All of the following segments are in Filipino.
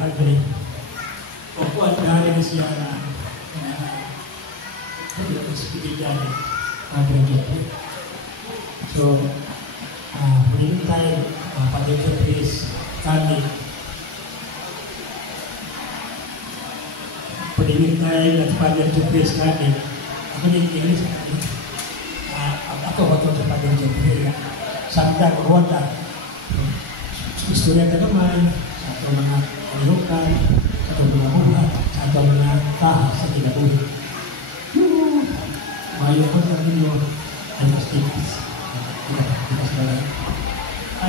Padre. O kuat dari siya na espiritual Padre Jeffrey. So, pwede tayo Padre Jeffrey kami. Pwede tayo at Padre Jeffrey kami. Ako na yung English. Ako sa Padre Jeffrey. Sanda, Rwanda. Istorya ka naman sa ito mga kalihukan, sa ito mga buhat, sa ito mga taha sa kinabuhi. Mayo ko sa inyo, ay mastikas. Tikas balay.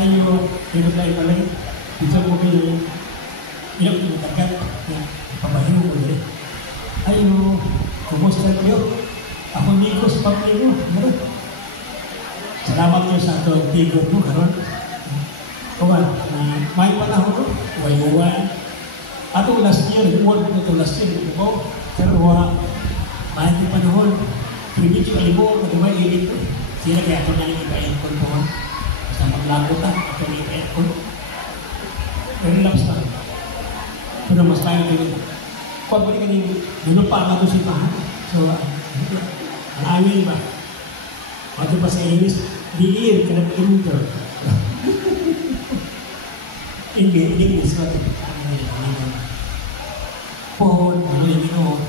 Ayo, tinod na ibalay. Isa mo kayo, ilang tinatagat na pabahin mo ulit. Ayo, kumusta kayo? Ako niko sa pamilyo. Salamat kayo sa ito tigor mo, karon. Kawan, may panahon ko, uwan. Ato last year, uwan ko ito last year, ito pero may panahon, hindi ko alibo, may ilit ko. Sila kaya ito na yung ipa-aircon po. Basta maglako ka, ito na ipa-aircon. Relax lang. Pero mas tayo kayo. Kung balik ka nyo, nilupa ka ito si Pahan. So, ang amin ba? Ato pa sa English, the ear cannot enter. English ko ito. Pohon, ano yung ginoon.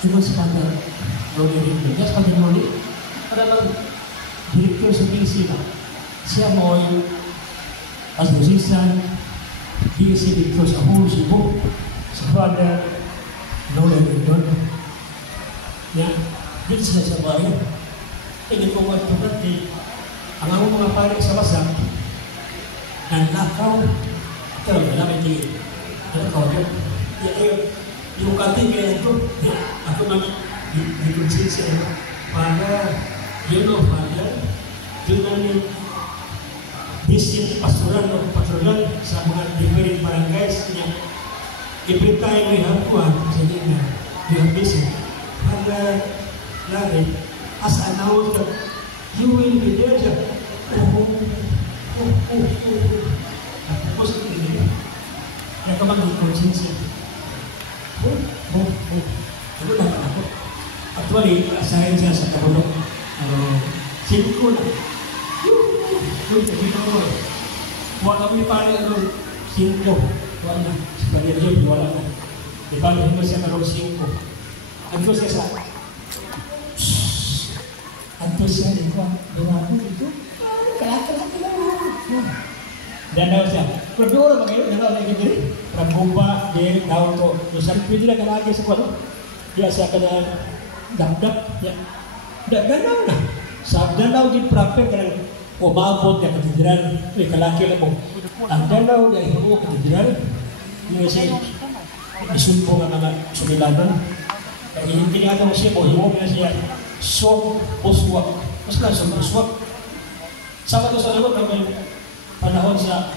Cuma sepadan Loli Rindu. Ya sepadan Loli adalah direktur sebingsi lah. Siya mo as musician, dia si direktur sa whole Cebu. Sepadan Loli Rindu. Ya, dia siya sa bayan. Ini ko berarti ang among mga pare sa basang nanlakaw ito na may nanlakaw yung kating kaya ito ako naman di-consensya para Father doon namin district pastoral o patrolan sa mga different barangays niya every time we have one sa niya we have visit Father Larry as announced that you will be there siya tapos kaya ka mag-consensya ano naman ako actually asahin siya sa kabulok singko na yung kasi ko wala kami pala ano singko wala na si Pagyan wala na di ba hindi mo siya karong singko ano siya sa ano siya di ko durado dito kalaki-laki lang danaw siya pero doon magayon danaw lagi diri Rambumba, dia tahu tu. Misal pilih lagi lagi sekolah, dia akan dap ya. Dah danau lah. Sab danau di praktek kan, mabot yang katedral, kalaki lah mo. Ang danau dia ibu katedral, dia sih disumpong ang mga sumilaban. Kaya yung tinatawag siya mo, hiwag na siya, sok puswak. Mas na sok puswak. Sama to sa loob ng panahon sa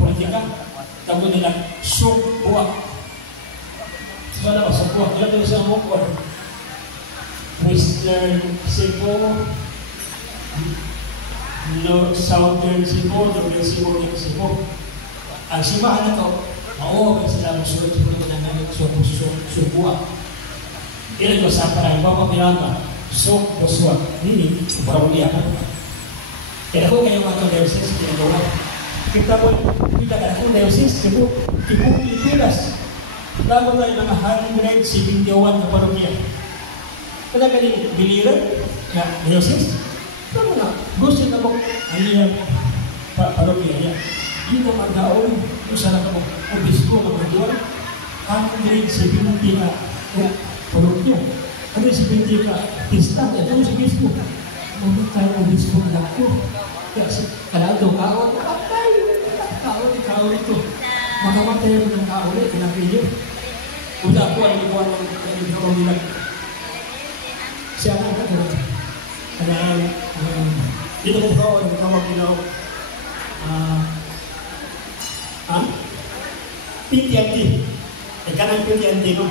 politika. Tawag nila sukwa. Sana ba sukwa? Kaya ito sa mukwa. Western Cebu, Southern Cebu, Northern Cebu, Northern Cebu. Ang simahan na ito, oo, sila musulot-sulot na namin sukwa. Ilan ko sa parang papapilama, sukwa. Hindi, parang uliya ka. Kaya ko kayo mga kaudeoses, kinagawa. Kita pun kita kan diocese Cebu Pilipinas. Lalu na yung mga 171 na parokya. Kada kani biliran na diocese. Tama na. Gusto na mo ang iyang parokya niya. Hindi na magdaon kung saan ka mo obispo ng magduwa. 170 na parokya. 170 na pista. Ito si obispo. Mungkin tayo obispo na ako. Kada ito kaon. Kaon ito. Makamatay mo ng kaon eh. Kinapilyo. Uda ako ang ikuan ng ikaw nila. Siya ang ito. Kaya dito ko ikaw ang tawag nila PTNT. Ika ng PTNT no?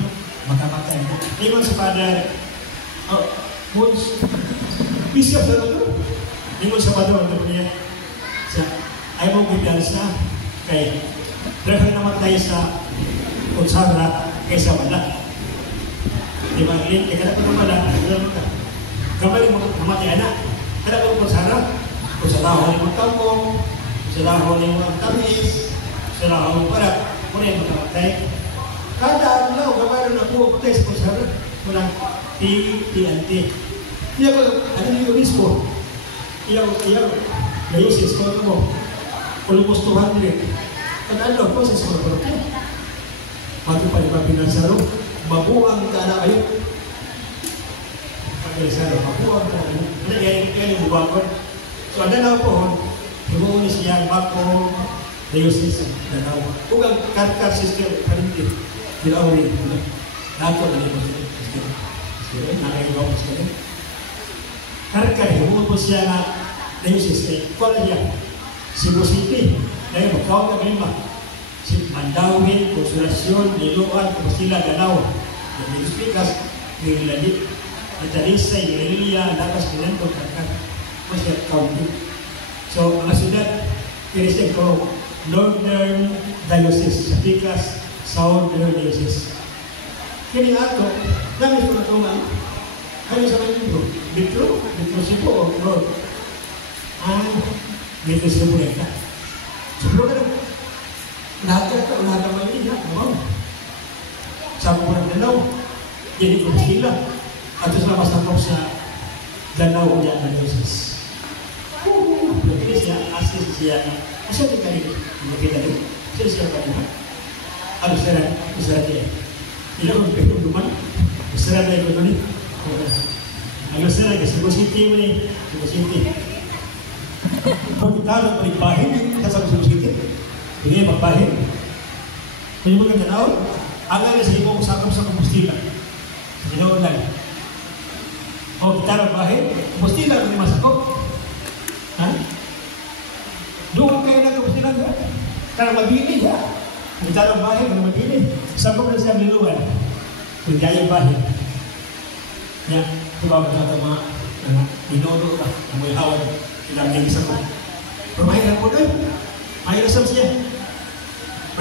Makamatay. Hindi mo sa Father Bishop na ito. Hindi mo sa Father ano niya. Ayaw mong bibiyansa kay Dahil namatay sa kutsara kaysa wala. Di ba? Kaya ko naman wala. Kamali mo namatay anak. Kaya ko kutsara. Kutsara ko yung tawong. Kutsara ko yung tamis. Kutsara ko yung parat. Kung yung namatay. Kada adlaw, kamali na po patay sa kutsara. Walang TNT. Iya ko, ano yung obispo? Iya, Dayusis ko ito mo. Almost 200. Kan ano, proses ko ito. Mati pa iba pinansaro. Mabuang ka na kayo. Pag-alisaro, mabuang ka na kayo. Ano yan yung bubakon. So, ada na po, himuuni siya, bako, Dayusis, danaw. Kung ang karkar system, parinti, dilawin. Dato na nito siya. Nakaibaw ko siya. Karkar, himuun po siya na Dayusis. Kung niya, Cebu City, dahil magkawag ka lima. Si Mandawin, Konsolasyon, Niluan, Compostela, Danao. Yang Milispikas, Nililadi, Natalisay, Nililia, Lakas, Pinento, Karkar. Masya County. So, mga siyudad, kinisip ko, Northern Diocese, Pikas, Southern Diocese. Kini ato, namin ko na tungan. Ano sa mga libro? Metro Cebu o North? Metro Cebu na. Sebelum kan naga ke naga lagi ya, mau sampuran danau jadi Compostela atau selama sampai sa danau yang ada Yesus. Jadi saya asli saya asal dikali kita ni saya siapa ni? Ada saya dia. Ini orang penuh rumah besar ada ekonomi. Agak saya ke Cebu City ni, Cebu City. Kung kita nak berbahin, kita sama Cebu City. Ini berbahin. Jadi mungkin kenal, agak ada seribu sakam sa Compostela. Kenal lagi. Oh kita berbahin, Compostela ni masakop. Dua kayo na Compostela ya. Karena mabili ya. Kita berbahin, karena mabili. Sakop na siya biluan. Berjaya bahin. Ya, itu bawa kata mak, dinodo lah, yang hawan. Tidak menjadi satu. Permainan pun kan, air asam saja.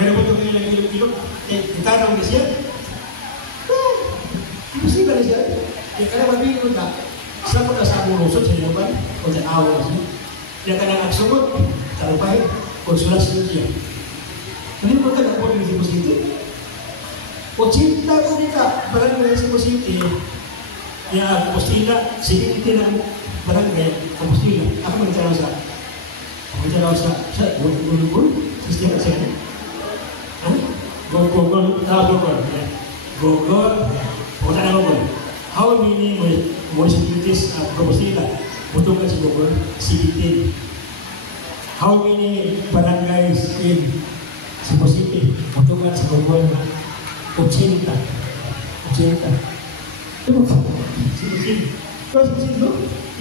Mainan pun tu kilo. Kita ada di sini. Mesti pada sini. Kalau babi itu tak, siapa dah sabu rusuk saya bukan, untuk awal sih. Yang kadang aksumut, tak lupa konsultasi dia. Ini bukan apa yang disebut itu. Oh cinta pun kita berada di Cebu City. Ya Compostela, sedikit kita nak barangay Compostela. Ako magkaraw sa gulugul, sistema sa ito. Gogol. Punta na Gogol. How many municipalities of Compostela? Butukan sa Gogol, 17. How many barangays in Cebu City? Butukan sa Gogol, 80. Itu Cebu City. Kalau Cebu City itu,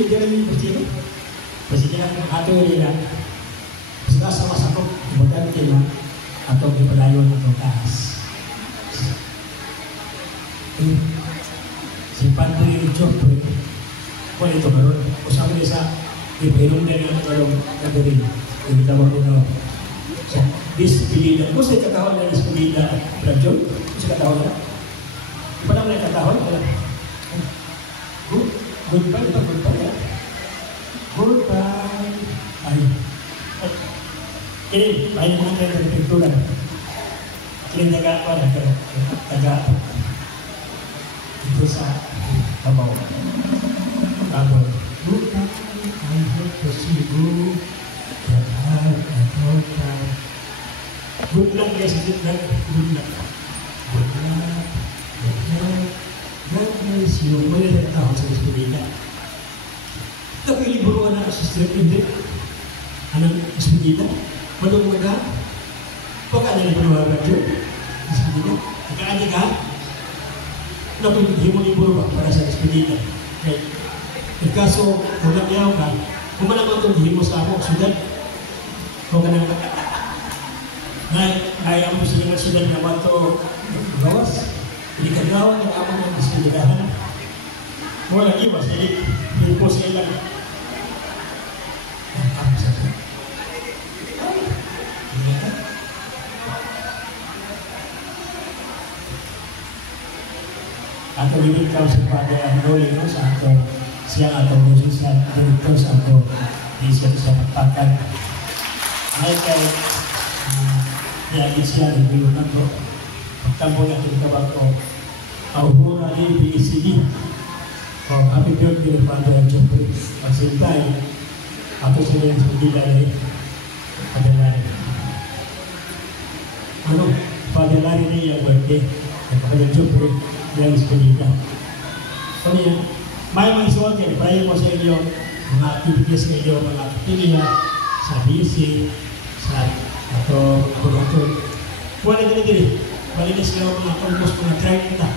dia lagi Compostela. Pastinya atau dia sudah sama-sama kemudian tema atau di pelayan atau kas. Si Pantri Job boleh itu baru usaha desa di Perung dan yang tolong kaderi kita baru tahu. Disiplin, kau saya ketahuan dari disiplin berajut, saya ketahuan. Pada mereka ketahuan kalau goodbye ya. Goodbye. Ayo. Ini banyak orang yang berpinturan. Ini jaga apa? Jaga itu sah. Kabau. Goodbye. I hope to see you. Good luck guys. Good luck. God bless you. Boleh tahu saya sebelumnya. Tapi libur anak sister ini, anak sebegini, belum ada. Pokoknya libur anak tu, sebegini. Jika ada kan, nak libur pada saat sebegini. Jika so bukan dia kan, kemana kau tu himu sama sudah, bukan apa. Naik aku sudah nyaman tu gawas, di kegawang yang apa yang disediakan. Mau lagi masih di pos yang ato ikaw si Father Rolling no, sa ato siya ato music sa director sa ato isip sa pagpakan. Ay kay yagit siya nagbiyo na to. Pagtambo na tinitawag ko Aurora ABCD. Happy birthday Father Jeffrey. Pagsintay ato sila sa gilay padalari. Ano? Padalari niya yung birthday. Father Jeffrey yang sebenarnya. Kemudian, may isuot yan, prayer mo sa inyo, mga activities sa inyo, mga pilihan, sa BC, sa ato, abulator. Wala gini-gini, malinis kayo mga almost mga 30 na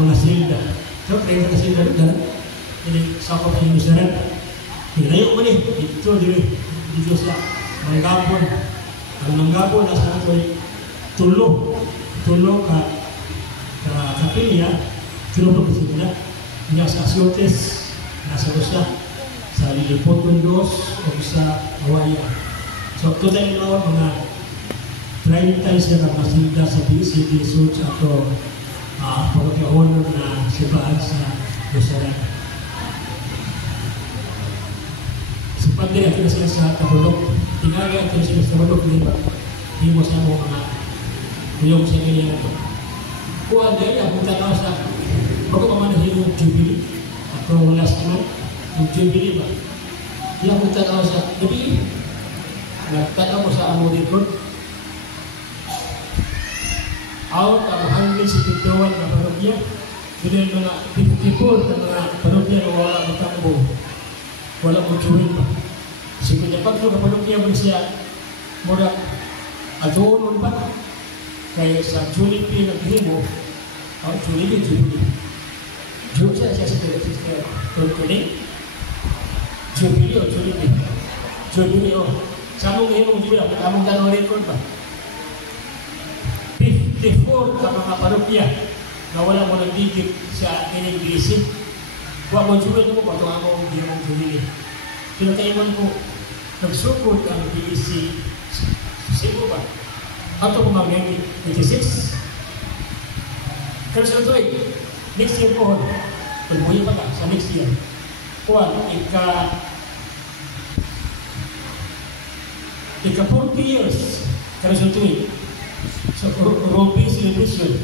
mga silda. So, 30 na silda doon, ini sakop sa inyo saran. Hinayo mo ni, dito sa manggapon. Ang manggapon, nasa ito ay tulo ka kapilya, tinulog kasi nila niya sa Asiotes, nasa Rusya, sa Lilipoton Dos, o sa Hawaii. So, ito tayo naman mga 30 siya na masinda sa BCD Suits ato pagkakahonor na sibahan sa Lusaran. Si Padre, ito na sila sa Tabulok. Tingali ito sila sa Tabulok, hindi mo sa mga kuyong sa ganyan ito. Kung dahil ang tanaw sa bago pamanahin yung Jubilee atau last month yung Jubilee ba yung tanaw sa gabi nagtanaw mo sa Amoricon out ang 162 na parokya bilang mga 54 na mga parokya na wala mo tambo wala mo juwin ba sikanya paglo na parokya mo siya mura adoon ba kaya sa Jubilee naghimo Jubilee siya sa Jubilee Jubilee o Jubilee Jubilee o sa mong himong Jubilee among gano'n record ba 54 ka mga parokya na wala mo nagdigit sa ining-Greasy huwag mo Jubilee mo ba ito among himong Jubilee pinataiman ko nagsukod ang BEC Cebu ba ato ko mag-86 kasi ito next year po pagbuhi pa ka sa next year kuwan ika 40 years kasi ito so Ruby celebration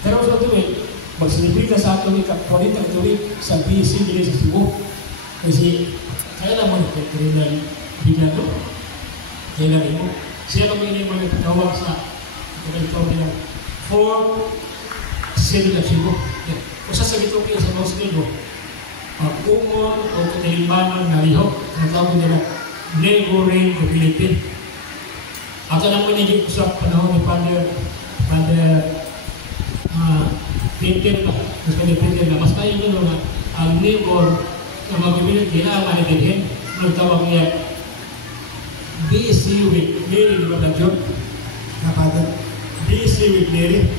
pero sa ito mag-celebrate sa ato ika 40 ito sa BC dili sa Cebu kasi kaya naman kailan bigla ito kailan ito siya kami ini magtawag sa ito nila 4 Cebu na Cebu. Kung sasabihin ko sa mga Cebu, umon o kutilimanan na lihok, ang tawag nila, neighboring the Philippines. At alam mo naging sa panahon ni Father Pintin pa, mas Pintin na, mas tayo nyo na ang neighbor na mag-Philippines, kailangan manitinin, ang tawag niya, BC with Mary, di ba na John? Nakata, BC with Mary.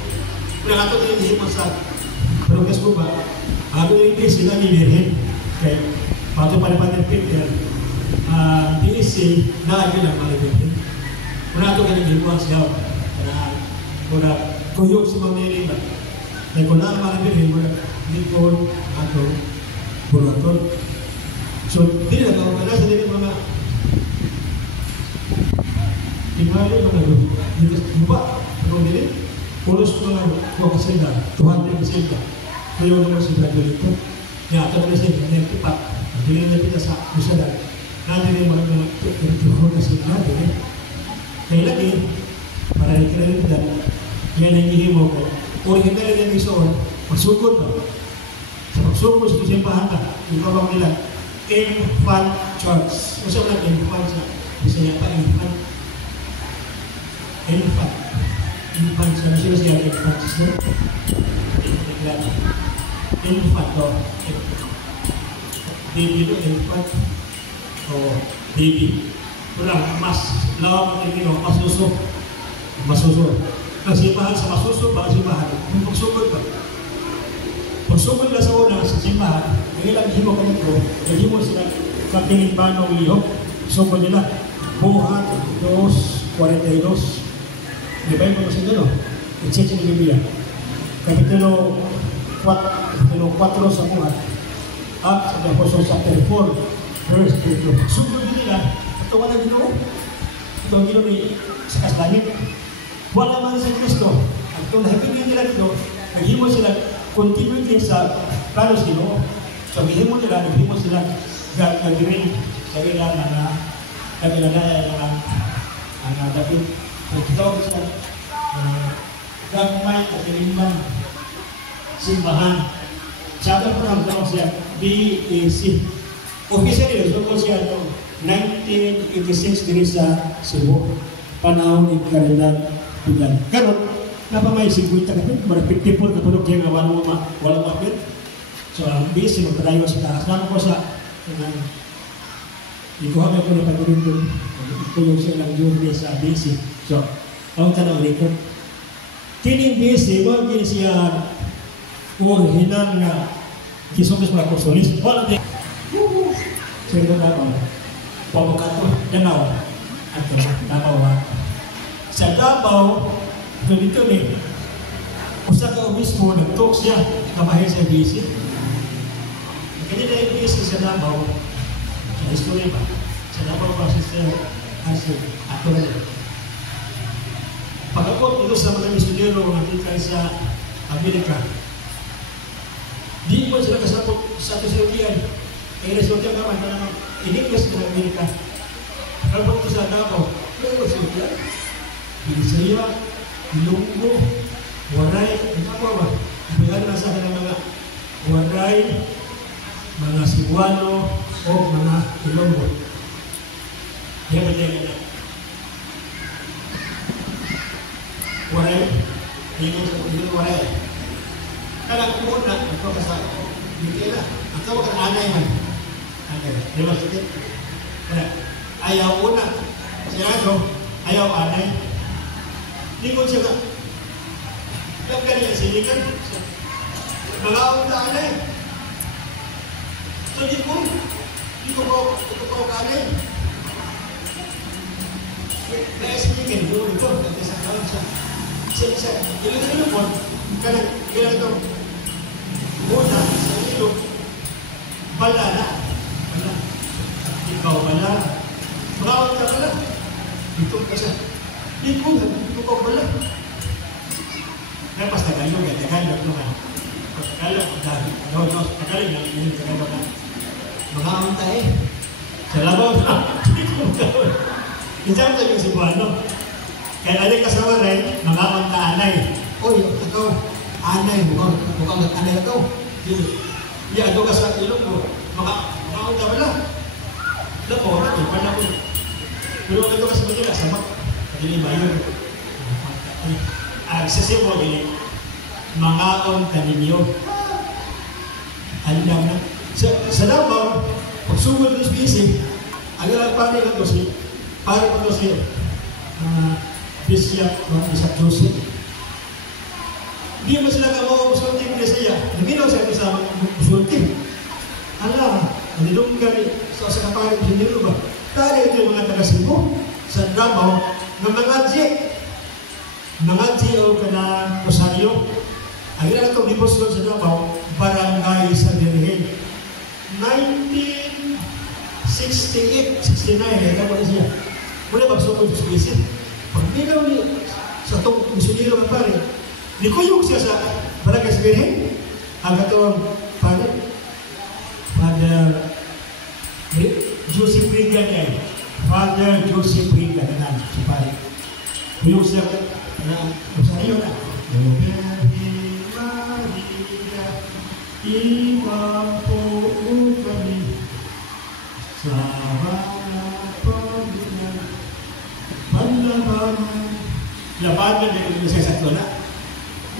Kung ato din himo sa Barugas ko ba, ato din sila ni Virgen. Kaya, pato pa rin Peter, BC, na yun ang mga Virgen. Kung ato ka nang himuang siya, kung kuyog si Mamiri ba, kaya kung na ang mga Virgen, Nikon, ato, Buraton. So, di na kung sa din mga tingali mga lupa, kung din pulos mga kuha sila, 200 sila. Kaya naman sila dito. Kaya ito na sila, na yung tipak. Hindi na kita sa usadan. Natin yung mga 24 na sila natin. Kaya lagi, para ikilalitan, yan ang ihimo ko. Original yan isoon, magsugod ba? Sa magsugod sa simbahan ka, ikaw bang nila, infant church. Kasi wala infant sa Bisaya pa, infant. Infant. Infant sa sila siya infant siya. Infant o baby do infant o baby. Wala mas lawak ang tingin masuso. Ang simbahan sa masuso ba simbahan? Kung pagsugod ba? Pagsugod na sa una sa simbahan, ang ilang himo ka nito, himo sila kapiling banong lihok. Sugod nila buhat 2:42. Di ba yung mga sila, no? I-check yung Biblia. Kapitulo 4 sa buhat. Acts of the Apostles chapter 4, verse 32. Sugod nila, ito wala Ginoo. Ito ang Ginoo ni sa kaslangit. Wala man sa Kristo. At kung nahipin nila dito, naghimo sila continuity sa planos Ginoo. So, naghimo sila gagawin sa ilang ang David. So, tawag siya gagmay at kalimang simbahan. Sabi po naman siya, BAC. Officially, so po siya 1986 din sa Cebu. Panahon ni Kardinal Pigan. Karon, napamay 50 ka po, mara 54 ka po kaya walang mapit. So, ang BAC magpadayo sa taas. Naman po sa ikuha ko na pag-urin doon. Ipulong siya lang yun sa BAC. So, ang tanong rito. Kining BAC, mo gini siya original nga kisong mga apostolis. Wala din. Sino na ako? Pabakato, Danao. At Davao. Sa Davao, dito ni, usa ka obispo nag-talk siya kamahir sa BC. Kanina yung BC sa Davao, sa history ba? Sa Davao ba siya ako na din. Pagkakot ito sa mga misyonero nakita sa Amerika, di mo sila kasapot sa kasultian. Kaya nasultian naman ka naman in-English ng Amerika. Kalapot ito sa Davao, kaya kasultian. Binisaya, Ilonggo, Waray, ano ba? Ibayan na sa ng mga Waray, mga Cebuano, o mga Ilonggo. Kaya ba dyan na? Waray, hindi Waray. Kaya muna, ito ka sa hindi na. Ang tawag ang anay man. Di ba sakit? Ayaw una. Siya ito, ayaw anay. Hindi ko siya ka. Lagyan niya silikan. Mga una anay. So di ko pa anay. Kaya silikan, doon ito. Kasi sa kawan siya. Siya, ilan po. Kaya ito. Una, sa ilo, bala na. Bala. Ikaw bala. Marawag ka bala. Ito ka siya. Ito ka bala. Kaya pas Tagalog, Tagalog naman. Tagalog, Tagalog na yun, Tagalog na. Mga unta eh. Sa labaw na. Isang tayo yung Cebuano. Kaya alay kasawa rin, mga unta anay. Oy, ikaw. Anay, mukhang anay ito. Iya, ito ka sa ilong mo. Makaunta ba lang? Alam mo, paano ko? Pero ito ka sa Manila, sama. Hindi ba yun? Sa Cebu, mga unta ninyo. Alam na. Sa Davao, pagsugod ng spacing, ang ilang pari lang ito si, pari ko ito si Bishop Joseph. Hindi mo sila kawawa musulti ng Desaya. Naginaw siya kasama musulti. Hala, nilong ka sa kapari ng Sinilo ba? Tari ito yung mga taga-Cebu sa Davao na mga o kana Rosario. Ang ilan itong debosyon sa Davao, barangay sa Dirigin. 1968, 69, ito na siya. Mula magsukod sa Spacing. Pag minaw niya sa itong misunilo ng pari, nikuyog siya sa barangay sa Birhen. Ang katong Father Joseph Riga niya. Father Joseph Riga na si pari. Kuyog siya na Rosario na. Iba po kami sa harapan panlabanan. Labanan na kami sa sakto na.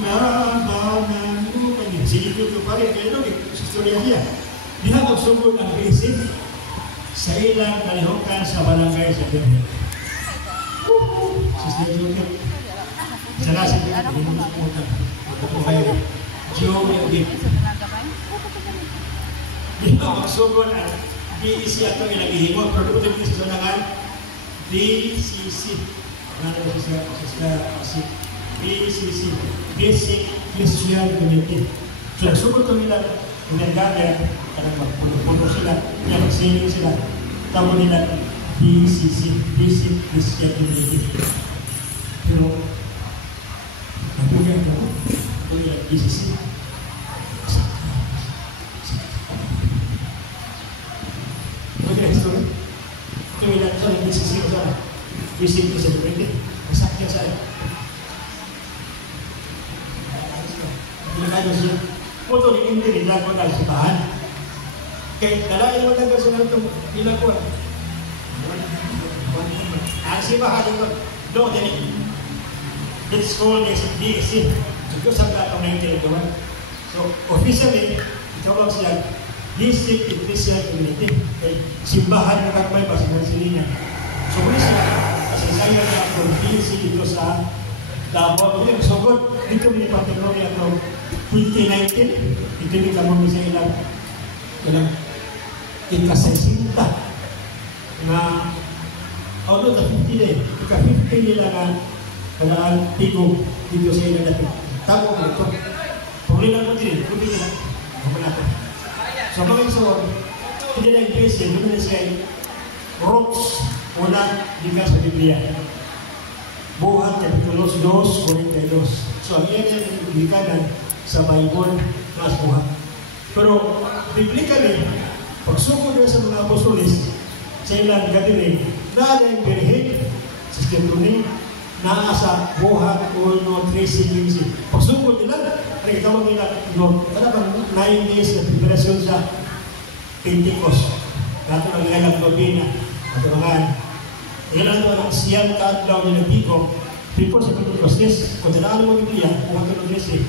Labanan mo kami. Sige ko pa rin. Kaya nung sa istorya niya. Di na magsugod ang basic sa ilang kalihukan sa barangay sa Birhen. Sister Junior. Sa nasa Birhen. Hindi mo nakutan. Ito po kayo. Gio Wilgit. Di na magsugod ang BEC ato ilagihimot. Produkto sa sunangan BCC. Ano sa BCC, Basic Christian Community. Sila sugod ko nila, ginagaya, kanang magpuno-puno sila, magsiling sila, tawag nila BCC, Basic Christian Community. Pero, nabuyan ako, BCC. Okay, story. Ito yung ilan sa BCC ko sana. Basic Christian Community. Masakya sa'yo. Pinakado siya. Puto ni hindi rin ako na sipahan. Kaya nalain mo na ba sa itong ilang ko? Ang sipahan ito, doon din. It's called BSC. Ito sa platong 1981. So, officially, itawag siya District Christian Community. Okay. Simbahan na kakmay pa sa Marcelina. So, muli siya, kasi saya na ang BSC dito sa Davao. Ito yung sugod. Dito may patinori ako 2019. Ito yung kamami sa ilang ika-60 na although the 50 day, ika-50 nila na kalaan tigo dito sa ilang dati. Tago ka ito. Pagulila ko din, kundi nila. Mamalako. So mga isawag, hindi na yung base, hindi na siya rocks wala liga sa Biblia. Buhat Kapitulo 2, 42. So ang iyan yung likadan sa Bible na buhat. Pero biblically, pagsugod na sa mga apostolis, sa ilang gabi na yung birhen, sa Stephen, naasa buhat o no tracing music. Pagsugod nila, nakitawag nila, kada bang 9 days na preparasyon sa Pentecost. Dato ang ilang gabi na, dato mga ilan ito ang siyang kaadlaw ni Nabigo, before sa Pentecostes, kung tinalo mo Biblia, huwag ka nag-resi.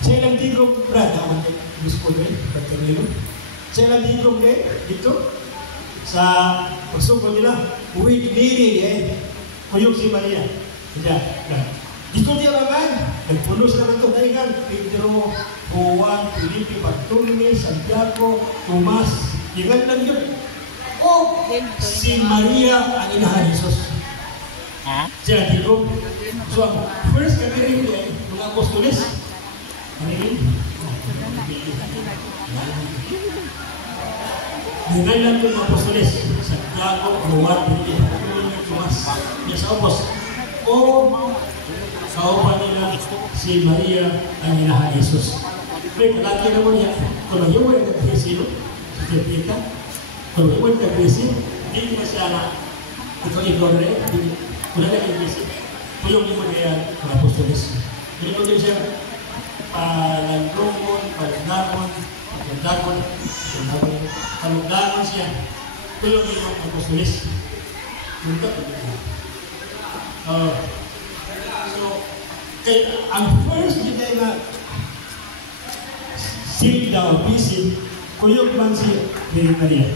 Sa ilang tigong, brad, naman kayo, bisko kayo, pagkanilo. Sa ilang tigong kayo, dito, sa pagsugod nila, with Mary, kuyog si Maria. Dito niya naman, nagpuno sila ng tunaygan, Pedro, Juan, Felipe, Bartolome, Santiago, Tomas, ilan lang yun. O, si Maria ang inahan ni Jesus. Siya tigong. So, ang first gathering niya, mga apostoles, ano yun? Ngayon lang yung apostoles, Santiago, Juan, Felipe, Bartolome, Tomas, niya sa ubos. O, kaupan nila si Maria ang inahan ni Jesus. Pero kalaki naman niya, kung yung mga nag-Krisino, si Pepita, kung yung mga nag-Krisino, hindi na siya na, ito i-glore, wala na nag-Krisino. Kung yung mga apostoles. Hindi mo din siya, palandungon, palugdagon siya. Kung yung mga apostoles. Punta ko dito. So, kaya ang first dito na sealed daw, busy, kuyog man si Virgin Maria.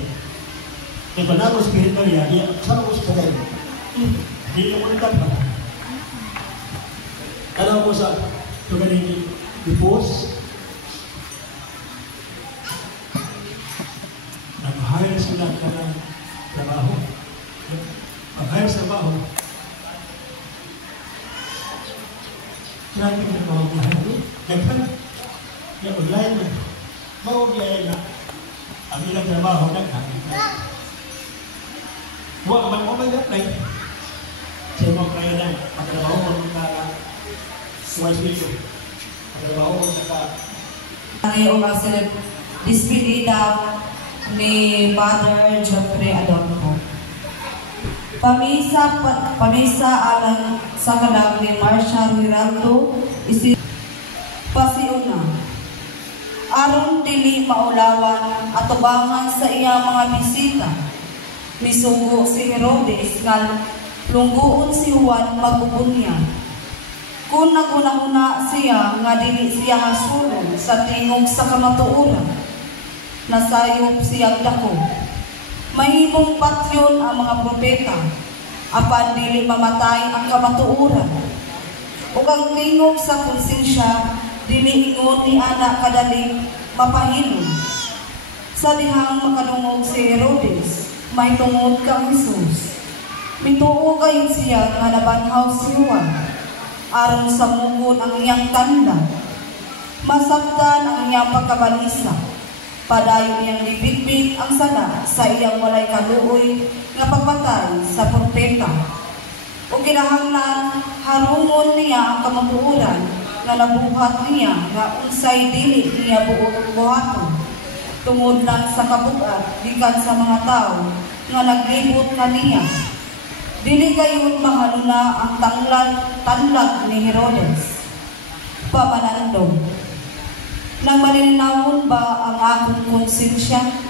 Kaya panalo si Virgin Maria, sama ko si Patay. Hindi niya mo nagtapa. Alam mo sa tugaling dipos, nag-hire sila ka ng trabaho. Pag-hire sa trabaho, grabe na mga mahal. Nagpan, yung online na, maugyay na, ang ilang trabaho na kami. Huwag man mo mag-apply. Sa mga kaya na, magtrabaho mo na Wise Video. Magtrabaho mo sa Ang mga dispedida ni Father Jeffrey Adolfo. Pamisa alang sa kalag ni Marcia Riraldo pasiuna. Aron dili maulawan at tubangan sa iya mga bisita. Misugo si Herodes nga lungguon si Juan magbubunya. Kung naguna-una siya nga dili siya hasulong sa tingog sa kamatuoran. Nasayop siya dako. Mahimong patyon ang mga propeta, apan dili mamatay ang kamatuoran. Ug ang tingog sa konsensya, dili ingon ni anak kadali mapahilom. Sa dihang makalungog si Herodes, may tungod kang Jesus. Mituo kayo siya nga nabanhaw si Juan, aron sa mungod ang iyang tanda. Masabtan ang iyang pagkabalisa. Padayon niyang libitbit ang sala sa iyang walay kaluoy nga pagpatay sa propeta. O kinahanglan harungon niya ang kamabuuran nga nabuhat niya nga unsay dili niya buhaton. Tungod lang sa kabugat gikan sa mga tao nga naglibot kaniya. Dili gayon mahaluna ang tanlag ni Herodes. Pamanandong, nang malinawon ba ang akong konsensya?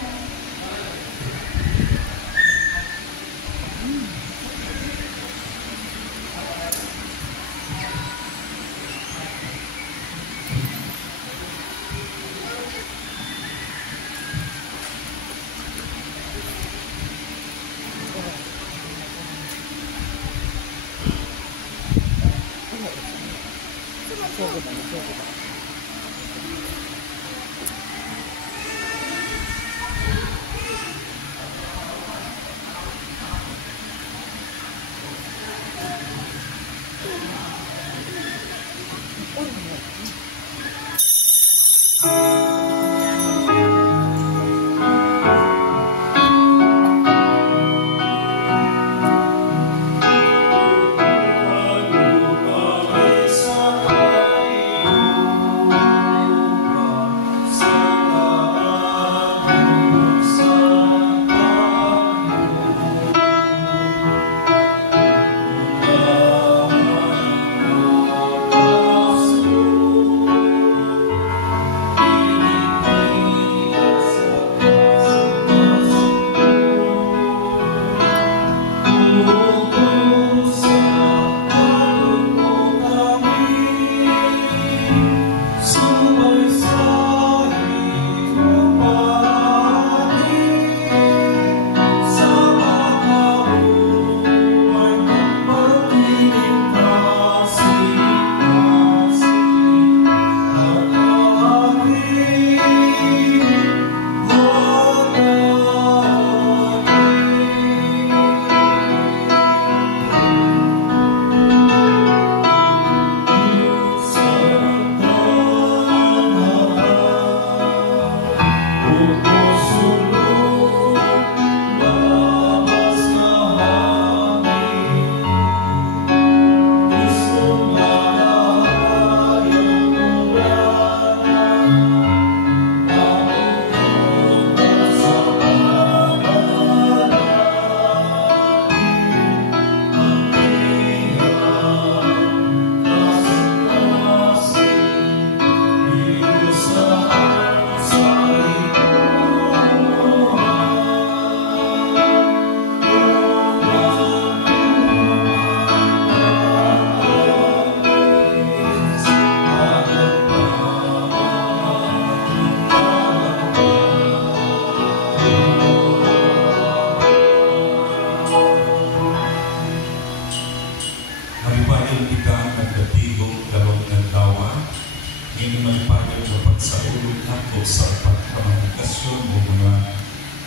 sa pagkamanikasyon o mga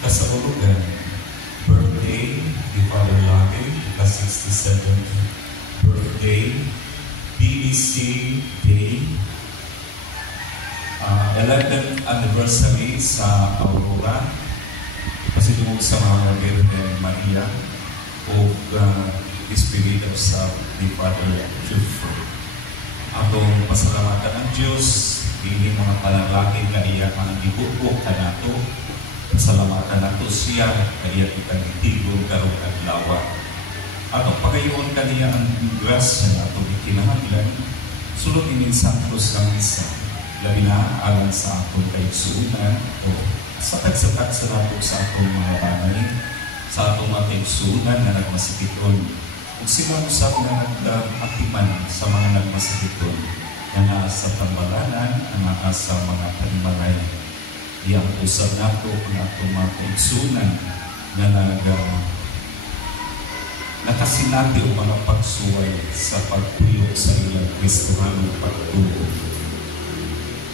kasahulugan. Birthday ni Father Lake, ika-67. Birthday, BBC Day, 11th anniversary sa Aurora, pasidungog sa mga Virgen Maria o Espiritu sa ni Father Jufre. Atong pasalamatan ng Diyos, hindi mga panalangin kaniya ang ibuko kanato, pasalamatan nato siya, kaniya itang itigong karong adlaw. Atong pagayon kaniya ang grasya na atong ikinahanglan, sulod ining santos ng isa, labi na alang sa atong kaigsuunan o sa tagsatak sa nato sa atong mga banay, sa atong mga kaigsuunan na nagmasikiton. Kung sila usap na nag-aktiman sa mga nagmasikiton, na nasa tambalanan, na nasa mga panimalay, iyang usap nato ang atong mga kaigsuunan na nakasinati o mga pagsuway sa pagtulog sa ilang Kristohanong pagtulog.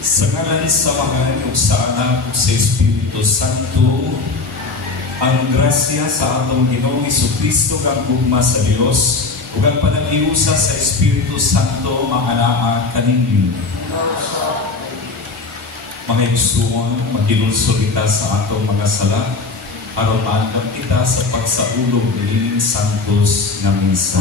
Sa ngalan sa mga o sa anak o sa Espiritu Santo, ang grasya sa atong Ginoong Jesucristo kang ugma sa Dios ug ang panaghiusa sa Espiritu Santo maanaa kaninyo. mga igsuon, magdinulsol kita sa atong mga sala, aron maandam kita sa pagsaulog ng santos nga misa.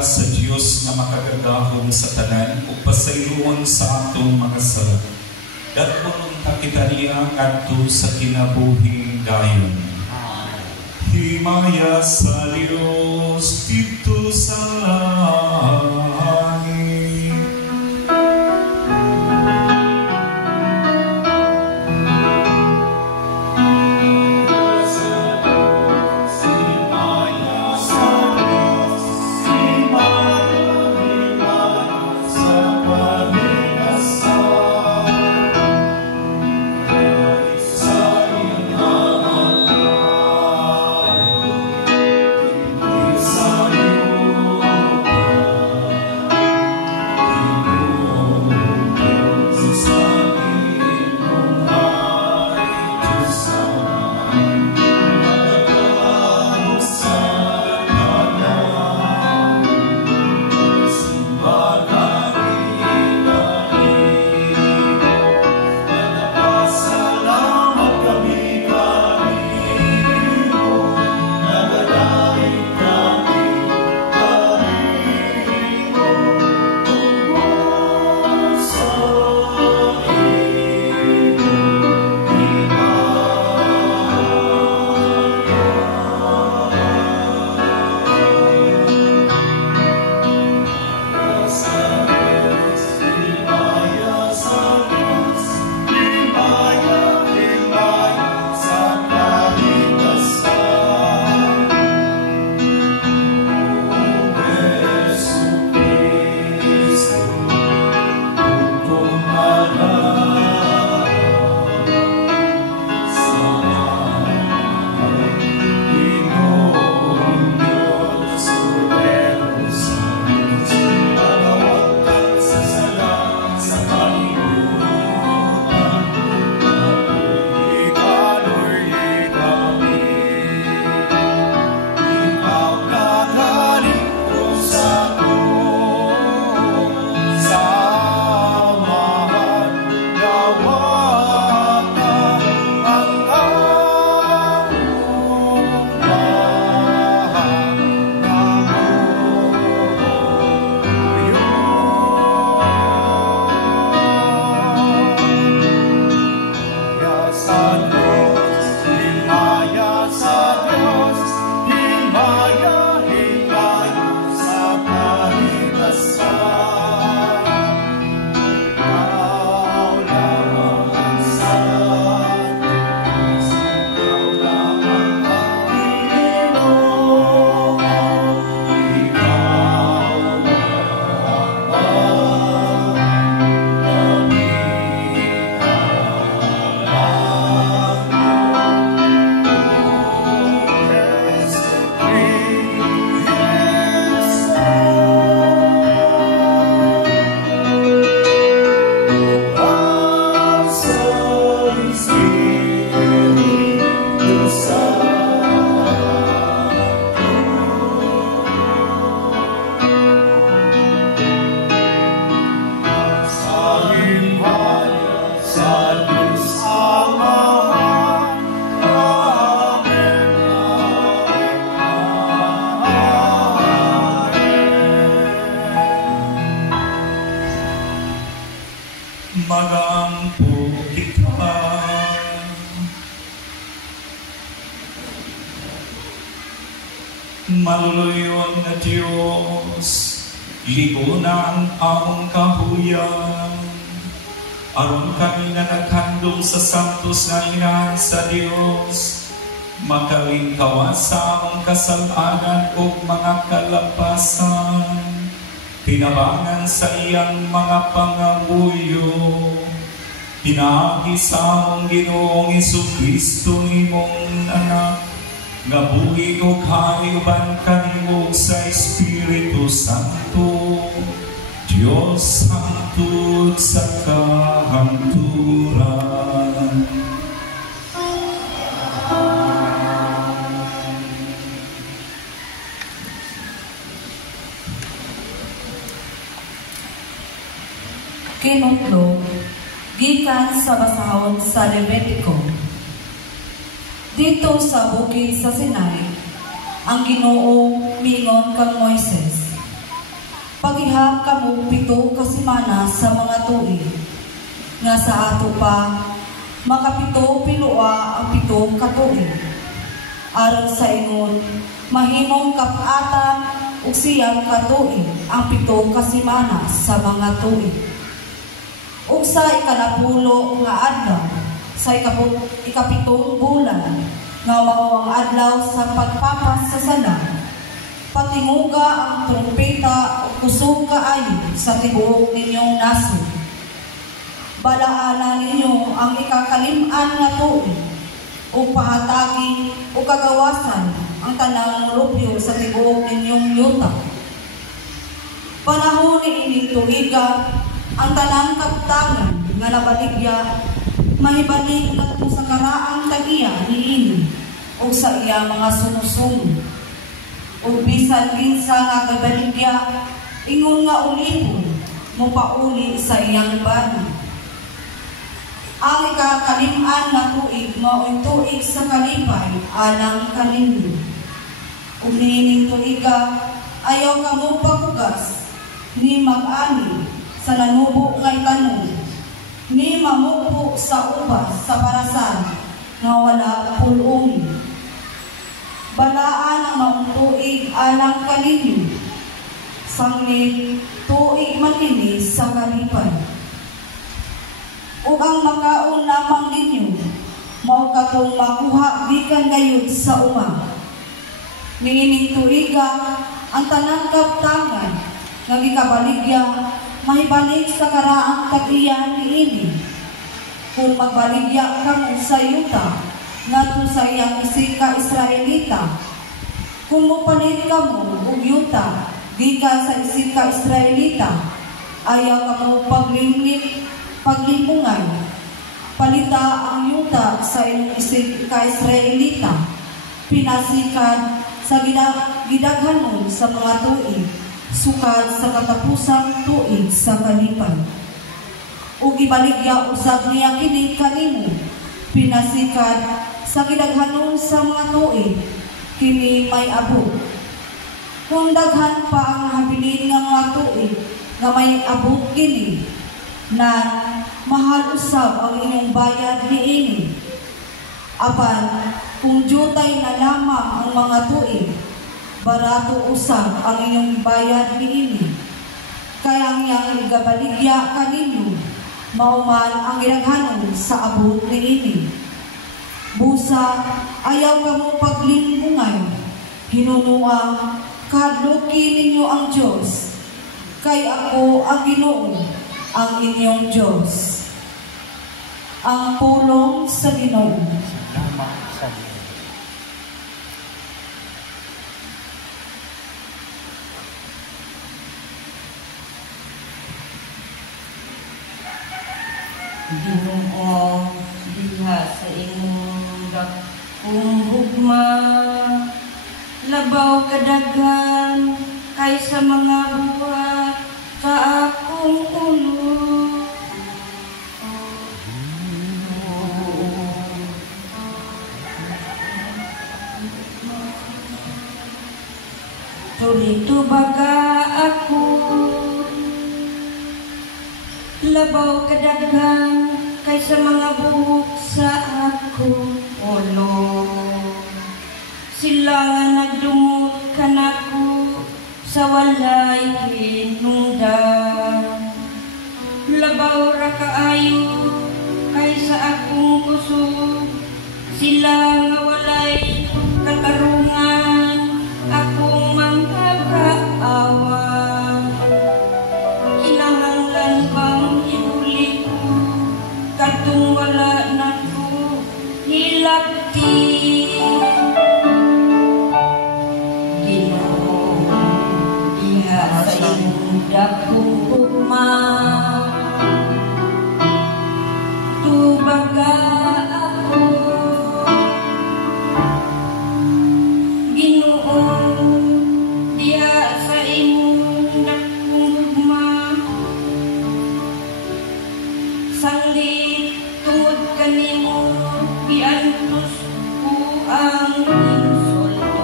Sa Diyos na makagagahong sa tanan o pasayloon sa atong mga sala. Datmon kita niya kadto sa kinabuhing dayon. Himaya sa Diyos dito sa langit. Sa magampo kita. Maluluyon na Diyos, libunan ang kahuyan. Aron kami na naghandom sa santos na inahan sa Diyos, makalingkawas sa among kasalanan o mga kalapasan, tinabangan sa iyang mga pangabuyo, pinaagi sa among Ginoong Jesucristo imong anak, nga buhi o kaiuban kanimo sa Espiritu Santo, Diyos hangtod sa kahangturan. Kinutlo, gikan sa basahon sa Levitico. Dito sa bukid sa Sinai, ang Ginoo miingon kang Moises, paghihap kamo 7 ka semana sa mga tuig, nga sa ato pa, makapito pilua ang 7 ka tuig. Aron sa ingon, mahimong kapatan ug siyang ka tuig ang 7 ka semana sa mga tuig. Ug sa ikanapulo nga adlaw, sa ikapitong bulan, nga mao ang adlaw sa pagpapasasala, patinguga ang trumpeta o kusog kaayo sa tibuok ninyong nasod. Balaanan ninyo ang ikakalim-an nga tuig, o pahatagi o kagawasan ang tanang rubyo sa tibuok ninyong yuta. Panahon ni ining tuiga, ang tanang kaptangan nga nabaligya, mahibalik ngadto sa karaang tagiya niini o sa iya mga sumusunod. O bisan kinsa nga gabaligya, ingon nga ulipon, mo pauli sa iyang bana. Ang ikakalim-an nga tuig, mao'y tuig sa kalipay, alang kaninyo. Ug niining tuiga, ayaw ka mo pagugas, ni mag-ani, sa nanubo nga itanong, ni mamupo sa ubas sa parasan nga wala pulong. Balaan ang maong tuig alang kaninyo, sanglit tuig maninis sa kalipay. Ug ang makaon lamang ninyo, mao katong makuha gikan gayud sa uma. Niining tuiga, ang tanang kaptangan nga gikabaligya, mahibalik sa karaang tagiya niini. Kung magbaligya kang sa yuta, ngadto sa iyang isika Israelita, kung mupalit ka mo og yuta, gikan sa isika Israelita, ayaw ka mo paglimbungan, palita ang yuta sa iyong isika Israelita, pinasikan sa gidaghanon sa mga tuig, sukad sa katapusang tuig sa kalipay. O gibaligya usab niya kini kanimo, pinasikan sa gidaghanon sa mga tuig, kini may abot. Kung daghan pa ang habilin nga mga tuig nga may abot kini, na mahal usab ang inyong bayad niini. Apan kung jutay na lamang ang mga tuig, barato usab ang inyong bayad niini. Kaya ang iyang igabaligya kaninyo, mauman ang gidaghanon sa abot niini. Busa, ayaw ka mo paglimbungay, hinunuang kahadluki ninyo ang Diyos, kay ako ang Ginoo, ang inyong Diyos. Ang pulong sa Ginoo. Ginoo, diha sa imong dakong hugma, labaw kadaghan kaysa mga buhat sa akong ulo. Turito baga ako, Labaw kadaghan kaysa mga buhok sa akong ulo. Sila nga nagdumot kanako sa walay hinungdan. Labaw ra kaayo kaysa akong kusog. Sila nga walay katarungan akong mga kaawa. Kinahanglan bang iuli ko kadtong wala na ko hilabti. Ginoo diha sa imong dakong ugma tubaga ako. Ginoo diha sa imong dakong ugma sanglit tungod kanimo giantos ko ang insulto.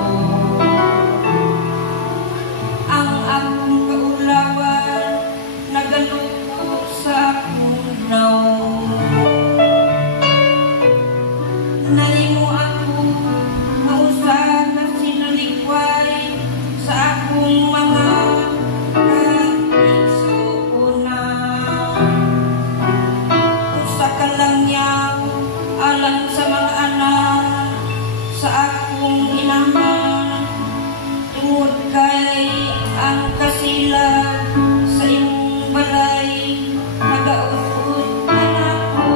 Ang akong kaulawan nagaluko sa akong naong. Nahimo ako mausa na sinalikway sa akong mga kaigsuunan. Usa ka lang yaw alang sa mga anak sa akong inahan. Tungod kay ang kasilag sa imong balay nagausod ka nako.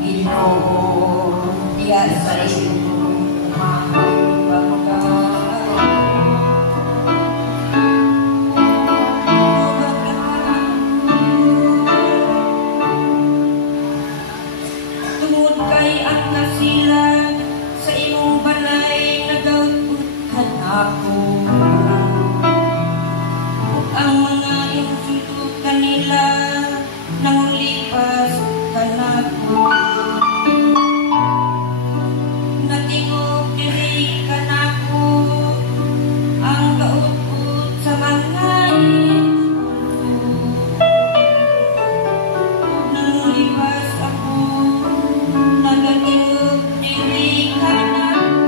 Ginoo diha sa imong mahal tungod kay ang kasilag sa imong balay nagausod ka nako. Ang mga insulto kanila nangulipas ka nako. Natingog diri ka nako ang kaupod sa mga insulto. Nangulipas ako nagatingog diri ka nako.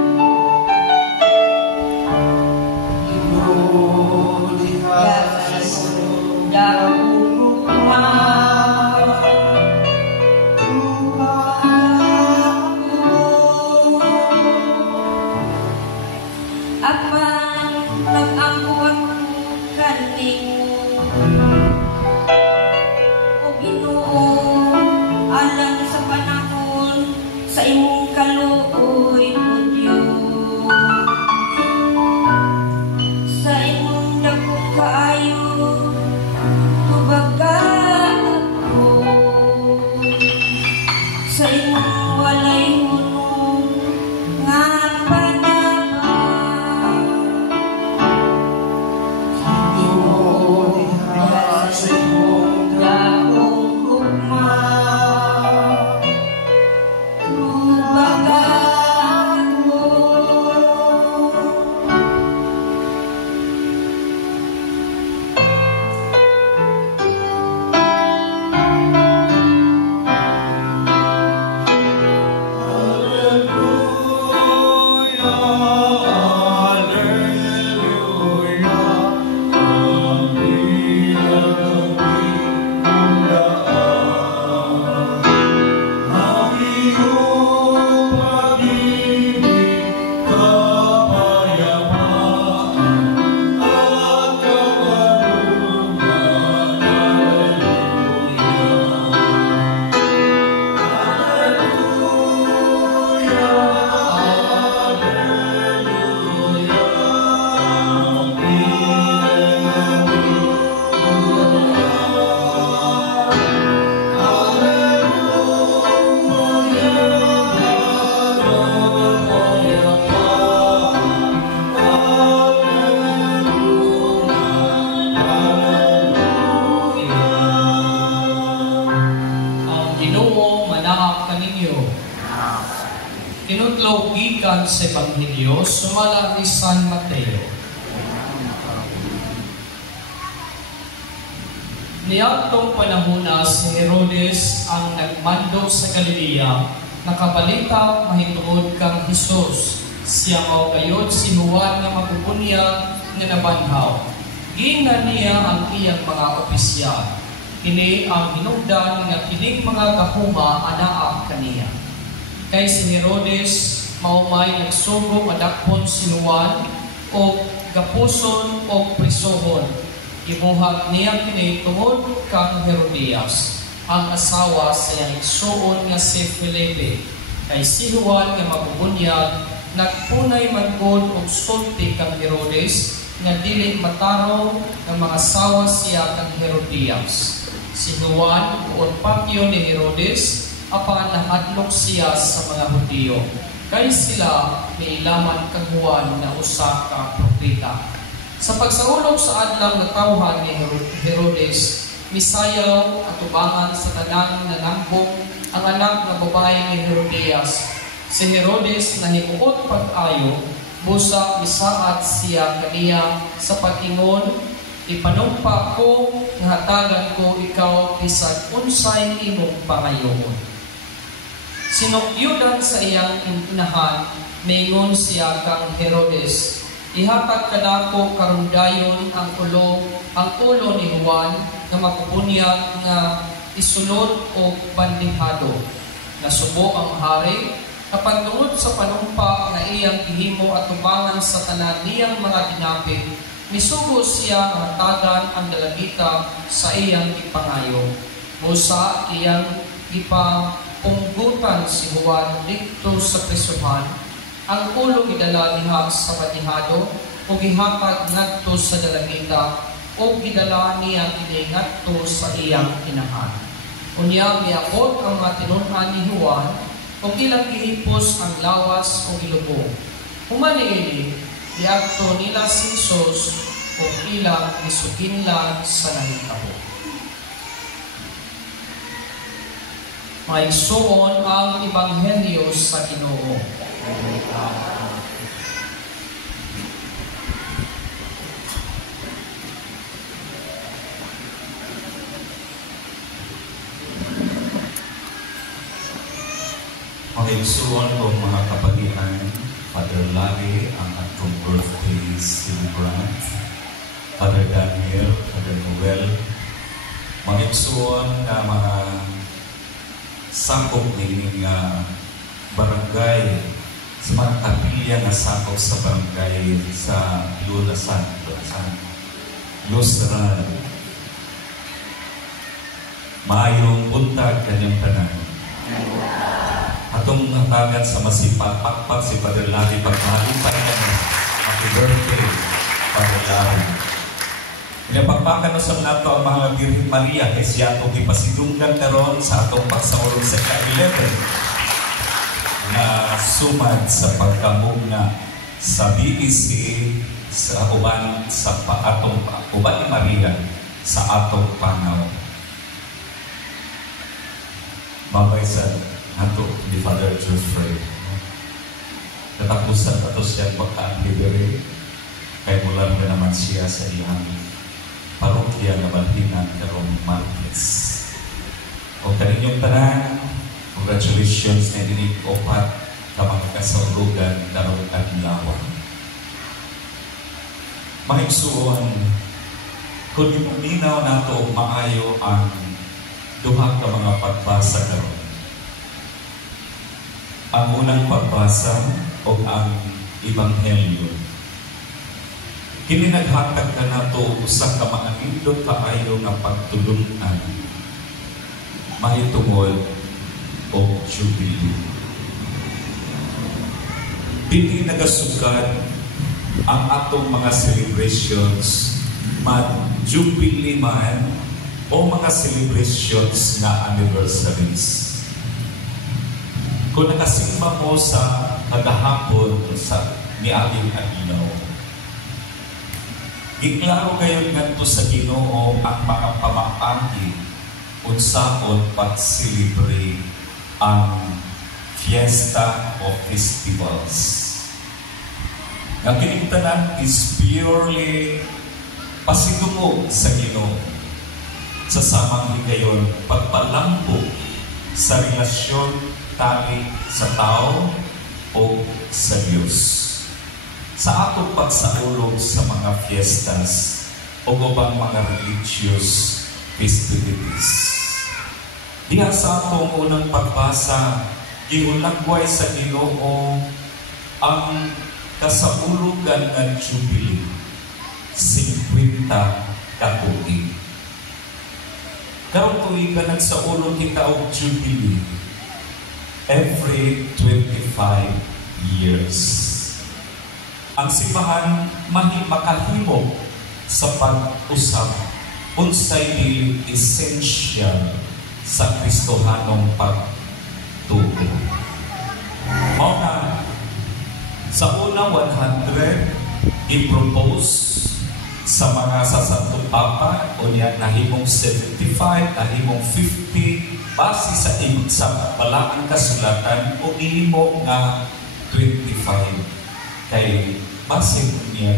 Sa imong kaluoy o Diyos, sa imong dakong kaayo tubaga ako. Sa imong walay hunong nga panabang. Ginoo diha sa imong dakong ugma tubaga ako. Tinutlaw gikan sa Ebanghelyo sumala ni San Mateo. Niadtong panahona si Herodes ang nagmando sa Galilea, nakabalita mahitungod kang Hesus. Siya mao gayud si Juan nga mapupunya nga nabanhaw. Gina niya ang iyang mga opisyal. Kini ang hinungdan nga kining mga gahuma anaa kaniya. Kay si Herodes mao may nagsugo nga dakpon si Juan o gapuson o prisohon. Ibuhat niya kini tungod kang Herodias, ang asawa sa iyang igsuon nga si Felipe. Kay si Juan nga mapubunyag, nagpunay magod og sulti kang Herodes, nga dili matarong ng mga asawa siya kang Herodias. Si Juan buon patio ni Herodes, apan nahadlok siya sa mga Hudiyo. Kay sila niilaman kang Juan na usa ka propeta. Sa pagsaulog sa adlang natawhan ni Herodes, misayaw at tubangan sa tanang nanambong ang anak na babae ni Herodias. Si Herodes na himuot pag-ayo, busa misaat siya kaniya sa pag-ingon, ipanumpa ko, ngahatagan ko ikaw bisag unsay imong pangayoon. Sinukyudan sa iyang inahan, maingon siya kang Herodes, ihatag kadako karon dayon ang ulo ni Juan nga mapubunyag nga isunod o bandihado. Nasubo ang hari kapag tungod sa panumpa nga iyang gihimo at tubangan sa tanan niyang mga dinapit, misugo siya nga hatagan ang dalagita sa iyang ipangayo. Musa iyang ipapunggutan si Juan dito sa prisuhan. Ang ulo gidala niya sa bandihado o gihatag ngadto sa dalagita o gidala niya kini ngadto sa iyang inahan. Unya miabot ang mga tinun-an ni Juan o ilang gihipos ang lawas o ilubong. Humaniili, diadto nila si Jesus o ilang isuginlan sa nahitabo. Maigsuon ang Ebanghelyo sa Ginoo. Pangigsuon ko mga kapatian, Father Lagi ang atong birthday celebrant, Father Daniel, Father Noel, mangigsuon na mga sakop nining barangay, sa mga kapilya na sakop sa barangay sa Lulasan, Lusran. Maayong buntag kanyang tanan. Atong natagan sa masipag, pakpak si Father Lagi, pagmalipay kami. Happy birthday, Father Lagi. Pinapakpakan sa nato ang mga Birhen Maria, kay siya atong ipasidunggan karon sa atong pagsaulog sa ika-11 na sumad sa pagkamugna sa BEC sa uban sa atong uban ni Maria sa atong panaw. Babay sa ato ni Father Geoffrey. Katapusan ato siya pagka-anibere kay mula na naman siya sa iyang parokya na Balhinan karong Martes. O kaninyong tanan, congratulations na dinig opat ka mga kasaulugan karong adlaw. Mahigsuon, kung ipaminaw nato maayo ang duha ka mga pagbasa karon. Ang unang pagbasa o ang Ebanghelyo. Kini naghatag ka nato usa ka maanindot kaayo nga pagtulungan, mahitungod o jubilee. Dili nagasugad ang atong mga celebrations, mag-jubilee man o mga celebrations na anniversaries. Kung nakasimba mo sa kadahapon sa niaging adlaw, giklaro kayo ngadto sa Ginoo ang mga pamaagi unsaon pag-celebrate ang fiesta o festivals. Nga kining is purely pasidungog sa Ginoo. sa samang higayon pagpalampo sa relasyon tali sa tao o sa Diyos. Sa atong pagsaulog sa mga fiestas o ubang mga religious festivities. Diha sa atong unang pagbasa, gihulagway sa Ginoo ang kasaulugan ng Jubilee, 50 ka tuig. Karong tuig ka nagsaulog kita og Jubilee every 25 years. Ang simbahan makahimo sa pag-usab unsay dili essential sa Kristohanong pagtuo. Mao na sa una 100 i-propose sa mga sasantong papa o niya nahimong 75, nahimong 50 base sa balaang kasulatan o gihimo nga 25 kay base niya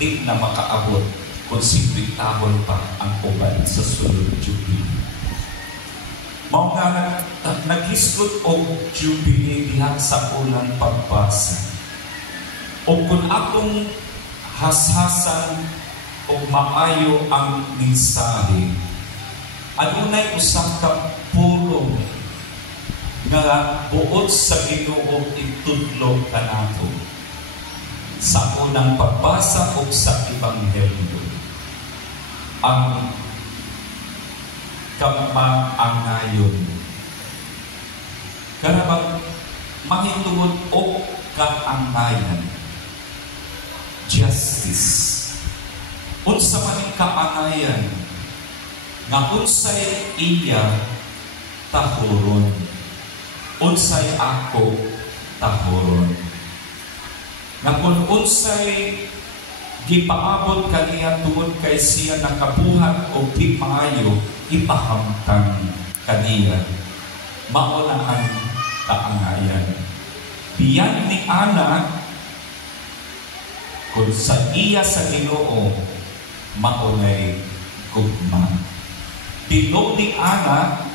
di na makaabot kung simbitahon pa ang uban sa sulod Jubilee. Mao nga nag-isgot og Jubilee diha sa unang pagbasa. O kung akong hashasan o maayo ang mensahe, adunay usa ka pulong nga buot sa Ginoo itudlo kanato sa unang pagbasa o sa Ebanghelyo. Ang kamaangayon. Karabang mahitungod o kaangayan. Justice. Unsa man ang kaangayan nga unsay iya tahoron. Unsay ako tahoron. Nga kung unsay gipaabot kaniya tungod kay siya nakabuhat o di maayo ipahamtang kaniya. Mao na ang kaangayan. Biyan ni Ana kung sa iya sa Ginoo maunay gugma. Tinuod ni Ana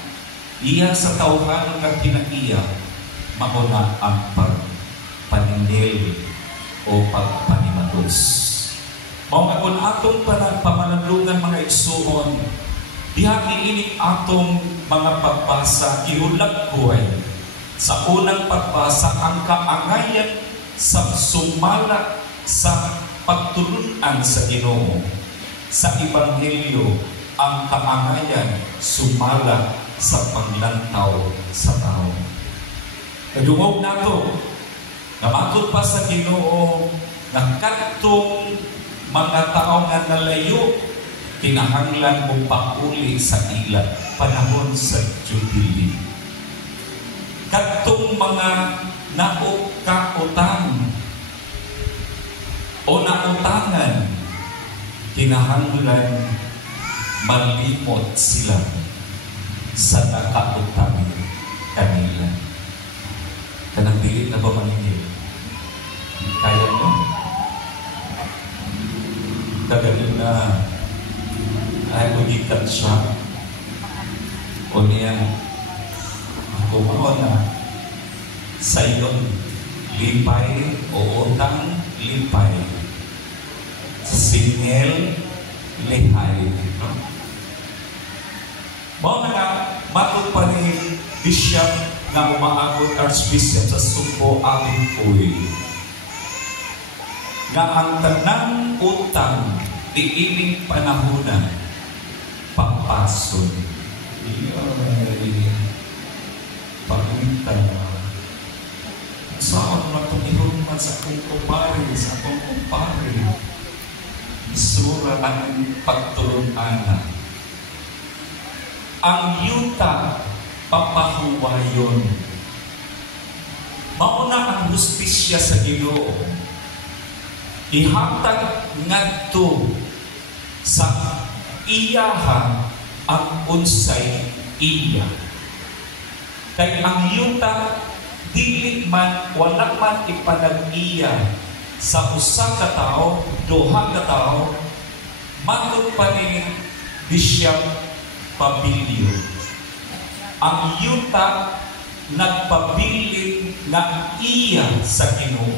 iya sa tawhan nga kinaiya mauna ang pagpaningil o pagpanimados. Mao nga kung atong pamanadlungan mga igsuon, diha niining atong mga pagbasa ihulagway sa unang pagbasa ang kaangayan sa sumala sa pagtulunan sa Ginoo. Sa Ebanghelyo ang kaangayan sumala sa paglantaw sa tao. Kadungog nato namatod pa sa Ginoo nga kadtong mga tao nga nalayo kinahanglan mo pauli sa ila panahon sa Jubilee. Kadtong mga naukautan o nautangan kinahanglan malimot sila sa nakautang kanila. Kanang dili na ba maningil? Kaya mo? Kagaling na ay ugikat siya o niya ako mo na sa iyon lipay o utang lipay singel lihay. Mao nga matod pa ni Bishop nga umaagot Archbishop sa Sugbo Abing Puy nga ang tanang utang diining panahona papason. Pagpunta saan matungihon man sa akong kumpare, sa akong kumpare isura ang pagtulungan. Ang yuta papahuwayon. Mauna ang justisya sa Ginoo. Ihatag ngadto sa iyaha ang unsay iya. Kay ang yuta dili man wala man ipanag-iya sa usa ka tawo, duha ka tawo, matod pa ni Bishop nagpabilio. Ang yuta nagpabilin nga iya sa Ginoo.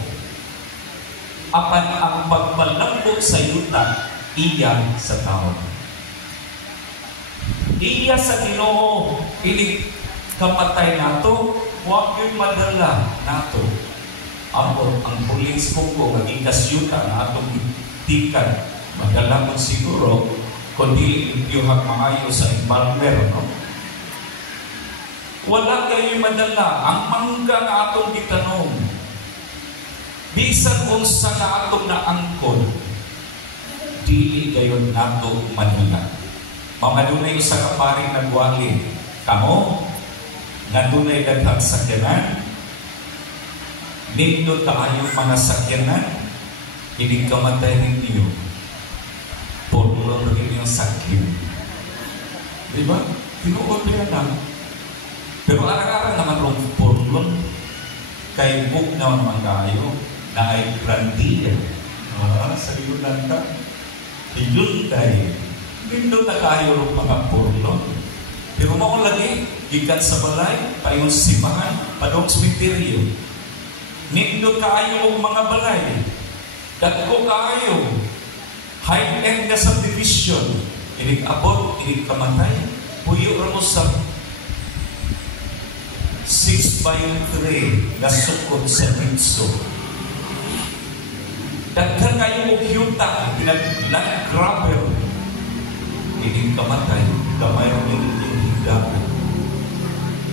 Apan ang pagpalambo sa yuta, iya sa tao. Iya sa Ginoo, inig kamatay nato, huwag yung madala nato. Ang pulis ko maging kasyuta na atong itikan, madala mo siguro, kundi yung maayo sa embalmer, no? Wala kayo madala. Ang mangga na atong gitanong, bisan unsa na atong naangkon, dili gayon nato madala. Mamadunay sa kaparing nagwali, kamo, nandunay daghang sakyanan, nindot kaayong mga sakyanan, hindi kamatay ninyo, puro rin yung sakyan. Diba? Tinuod nila lang. Pero araw-araw naman rong purlong, kay book naman kayo, na ay brandiya. Sa iyunan ka, iyun tayo. Nindot na kayo rong mga purlong. Pero maong lagi, gikan sa balay, payon sipahan, padong smiteryo. Nindot kayo mong mga balay. Dagko kayo. High-end na subdivision. Inig abot, inig kamatay. Puyo ramo sa 6x3 na sukod sa Ritso. Dagkan kayo mong yuta, pinag-grabber. Inig kamatay, kamay rin yung higapan.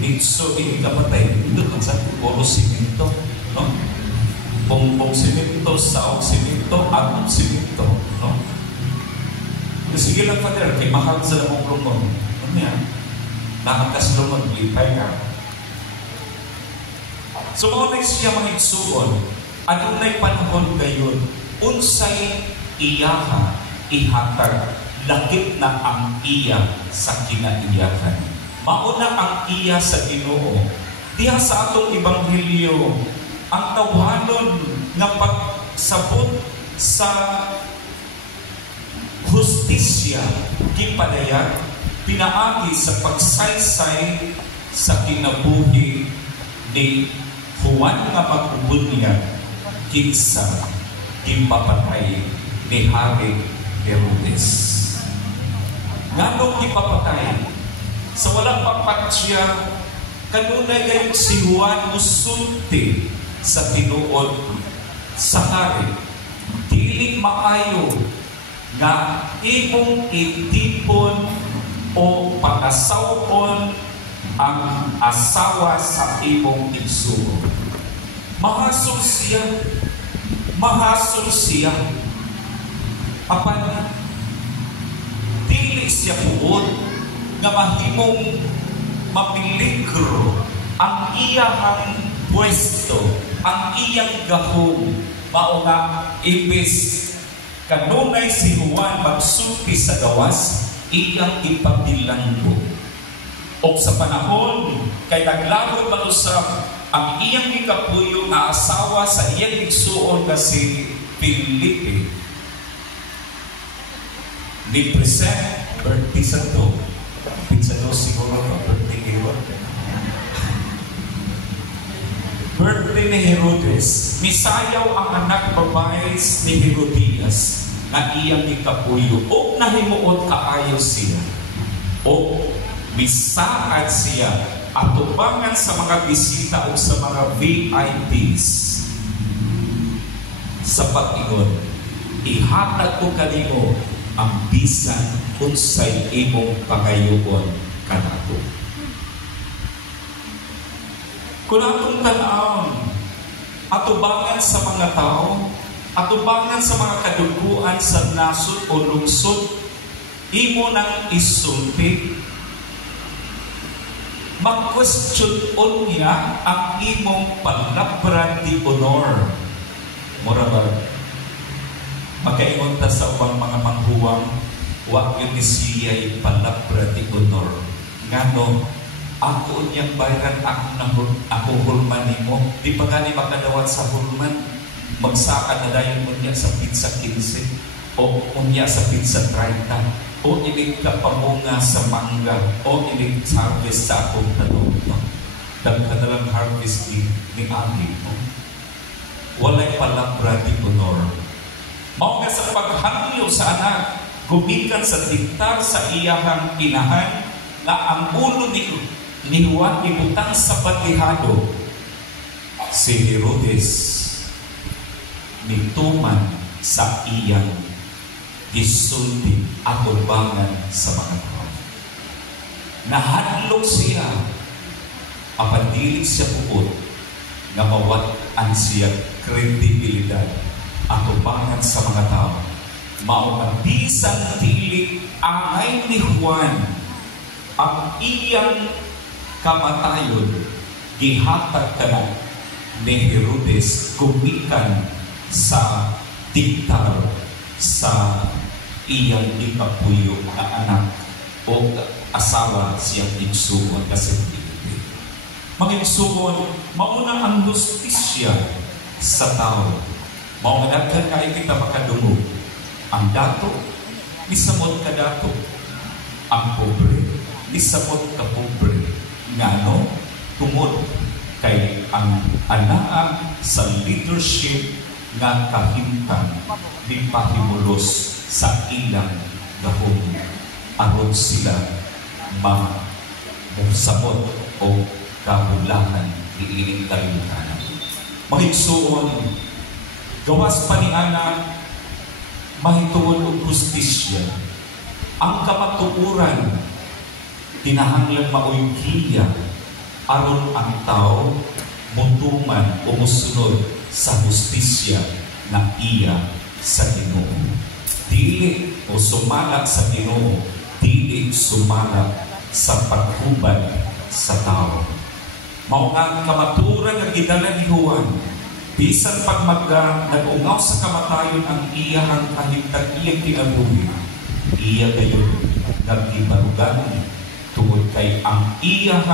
Ritso, inig kamatay, ito ang sa puro simento, no? Bongbong simento, saog simento, agong simento, no? Sige lang, Father, kay mahal sa lamang lumon. Ano yan? Nakakas lumon, lipay ka. So, maunay siya mga igsuon, adunay panahon gayon, unsay iyaha, ihatag, lakip na ang iya sa kinaiyakan. Mauna ang iya sa Ginoo. Diha sa atong Ebanghelyo, ang tawhanon nga pagsabot sa hustisya, gipadayag, pinaagi sa pagsaysay sa kinabuhi ni Juan nga magbubunyag kinsa gipapatay ni Hari Herodes. Nganong gipapatay? Sa walang papatsya, kanunay gayon si Juan musulti sa tinuod sa hari. Dili maayo nga imong itipon o pagkasawon ang asawa sa imong igsuon. Mahasol siya. Apan dili siya puod nga mahimong mapiligro ang iyang pwesto, ang iyang gahom. Mao nga ibis kanunay si Juan magsulti sa gawas, iyang ipabilanggo. O sa panahon kay naglabot malusap ang iyang ikapuyo na asawa sa iyang igsuon na si Felipe. Ni present birthday sa to. Pinsado siguro ka birthday ni Herodes. Birthday ni Herodes. Misayaw ang anak babae ni Herodias na iyang ikapuyo. O nahimuot kaayo siya. O misaad siya at tubangan sa mga bisita o sa mga VIPs. Sa pag-ingon, ihatag ko kanimo ang bisan unsay imong pangayuon kanako. Kung atong tanawon, atubangan sa mga tao, atubangan sa mga kaduguan sa nasod o lungsod, imo nang isulti, mag-question niya ang imong palabran di honor. Mura ba? Magkaingon ta sa ubang mga manghuwang, wag yun ni siya'y palabran di honor. Ngano, ako niyang bayaran ako hulman nimo. Di pa gani makadawat sa hulman. Magsaka na dayon mo niya sa pizza 15. o unya sa pizza 30, o ilig ka pamunga sa mangga, o ilig harvest sa akong tanong. Dagkadalang harvest ni Ami mo. Walay palabra di honor. Mao nga sa paghangyo sa anak, gumikan sa diktar sa iyahang inahan, nga ang ulo ni Juan ibutang sa batihado. Si Herodes nituman sa iyang gisulti atubangan sa mga tao. Nahadlok siya, apandilig siya bukod, nga mawat-an siya kredibilidad atubangan sa mga tao. Mao nga bisan dili angay ni Juan ang iyang kamatayon gihatag kana ni Herodes kumikan sa diktar sa iyang ikapuyo na anak o asawa siyang igsuon kasi mga igsuon, mauna ang justisya sa tao. Mauna ka kahit kita makadungog. Ang dato, nisamot ka dato. Ang pobre, nisamot ka pobre. Ngano, tumod kay ang anaa sa leadership nga kahimtang di pahimulos sa ilang gahong aron sila masamot o kabulahan di ining kalimutan. Mahigsuon, gawas pa ni Ana, mahituon o justisya. Ang kamatuuran, tinahanglan maoy giya, aron ang tao mutuman o musunod sa justisya na iya sa Ginoo. Dili o sumalak sa Ginoo, dili sumalak sa paghubad sa tao. Mao nga kamaturan nga gidala ni Juan, bisan pag nag-ungaw sa kamatayon ang iyang kahimtang iyang kinabuhi, iya gayon naggibarugan tungod kay ang iyang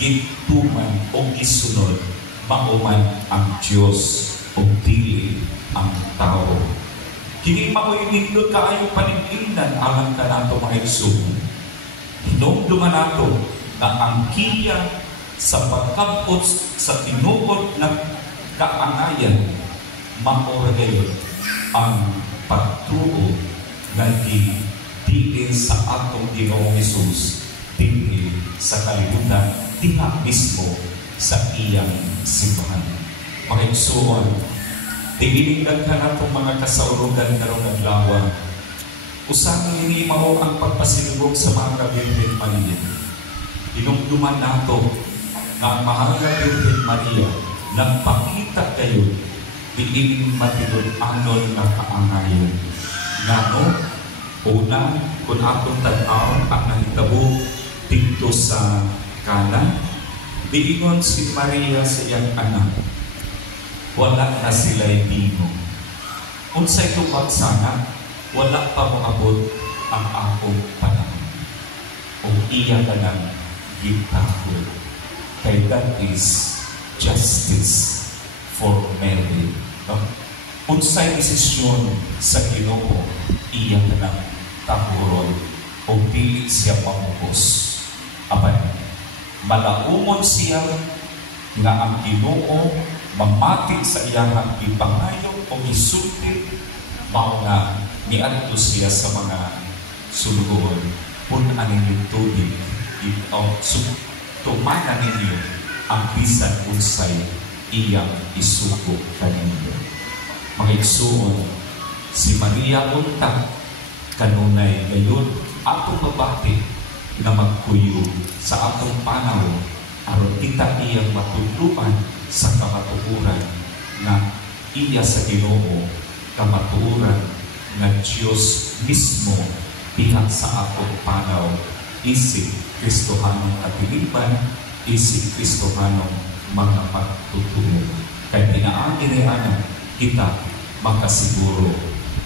gituman o gisunod mauman ang Diyos o dili ang tao. Kini mao'y nindot kaayo paningkinan alang ka nato mga igsuon. Hinumduman nato na ang kiya sa pagkabot sa tinuod na kaangayan, maora gayon ang pagtuo na diin sa atong Ginoong Hesus, dili sa kalibutan, tinga mismo sa iyang simbahan. Mga igsuon, tigilinggan ka na itong mga kasaurugan karong adlaw. Usahay ni mao ang pagpasilubog sa mga Birhen Maria. Inumduman nato na ang mahal na Birhen Maria nagpakita kayo diin matilod-anon na kaangayon. Ngano, una, kung atong tanaw ang nahitabo dito sa kanan, diingon si Maria sa iyang anak, wala na sila'y dino. Unsay tupag sana, wala pa moabot ang akong panahon. O iya ka ng gitahod. Kay that is justice for Mary. No? Unsay desisyon sa Ginoo, iya ka ng tahuron o dili siya pamukos. Apan, malaumon siya nga ang Ginoo mamati sa iyang ibangayo o isulti, mao nga niadto siya sa mga sulugon. Punan ninyo tubig, tumanan ninyo ang bisan unsay iyang isuko kaninyo. Mga igsuon, si Maria unta kanunay gayon atong babati na magkuyo sa atong panahon aron kita iyang matudluan sa kamatuuran na iya sa Ginoo, kamatuuran na Diyos mismo diha sa atong panaw, isip Kristohanong katilipan, isip Kristohanong mga pagtutulong. Kaya tinaagi rin kita makasiguro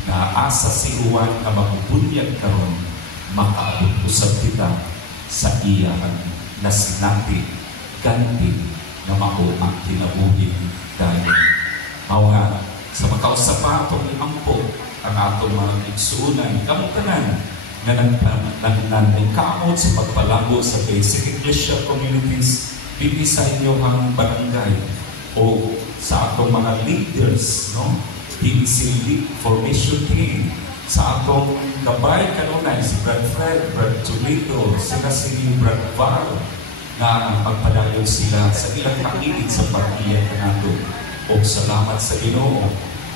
na asa si Juan na mabubunyag karon makaabot usab kita sa iyahan na sinati ganti na mao ang kinabuhi dahil. Mao nga sa makausapato ni Ampo ang atong mga igsuunan, kamong tanan nga nagnanan kamot sa pagpalago sa basic Iglesia communities dili sa inyong barangay o sa atong mga leaders, no? DCD formation team, sa atong gabay kanunay, si Brad Fred, Brad Toledo, sila si Brad Val, na magpadayon sila sa ilang pakilit sa pag-iyan kanado. O salamat sa Ginoo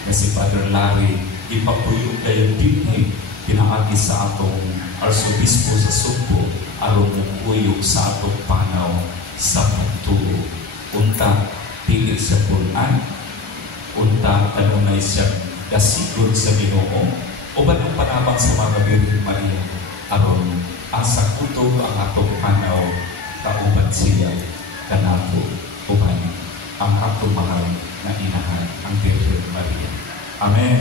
na si Father Larry, ipapuyog kayo din pinaagi sa atong Arsobispo sa Sugbo, aron mupuyog sa atong panaw sa pagtuo. Unta, dili sa Quran, unta kanunay siya dasigod sa Ginoo o ba ng panabang sa mga Birhen Maria aron asa kutog ang atong panaw kauban siya kanato uban ang atong mahal na inahan ang Birhen Maria. Amen.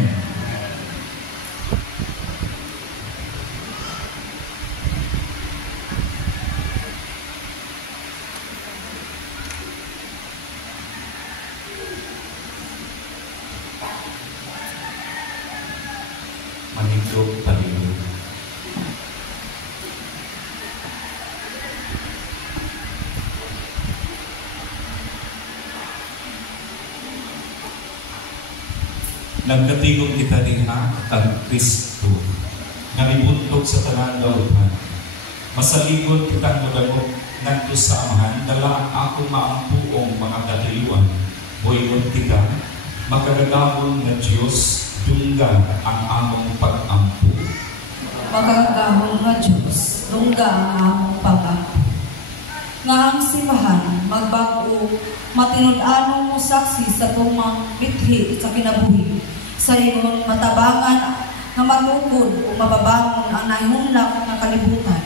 Manindog palilog. Nagkatigong kita diha kang Kristo nga mibuntog sa tanan gawhan. Masaligod kitang modamot ngadto sa amahan, dala ako maampuong mga kahiliwan. Buyon kita, makagagahon nga Diyos, dunggan ang among pag-ampo. Makagagahon nga Diyos, dunggan ang among pag-ampo. Nga ang simahan, magbago, matinud-anong mo saksi sa tumang bithi sa kinabuhi. Sa iyon, matabangan nga matugod o mababangon ang nahunlak ng kalibutan.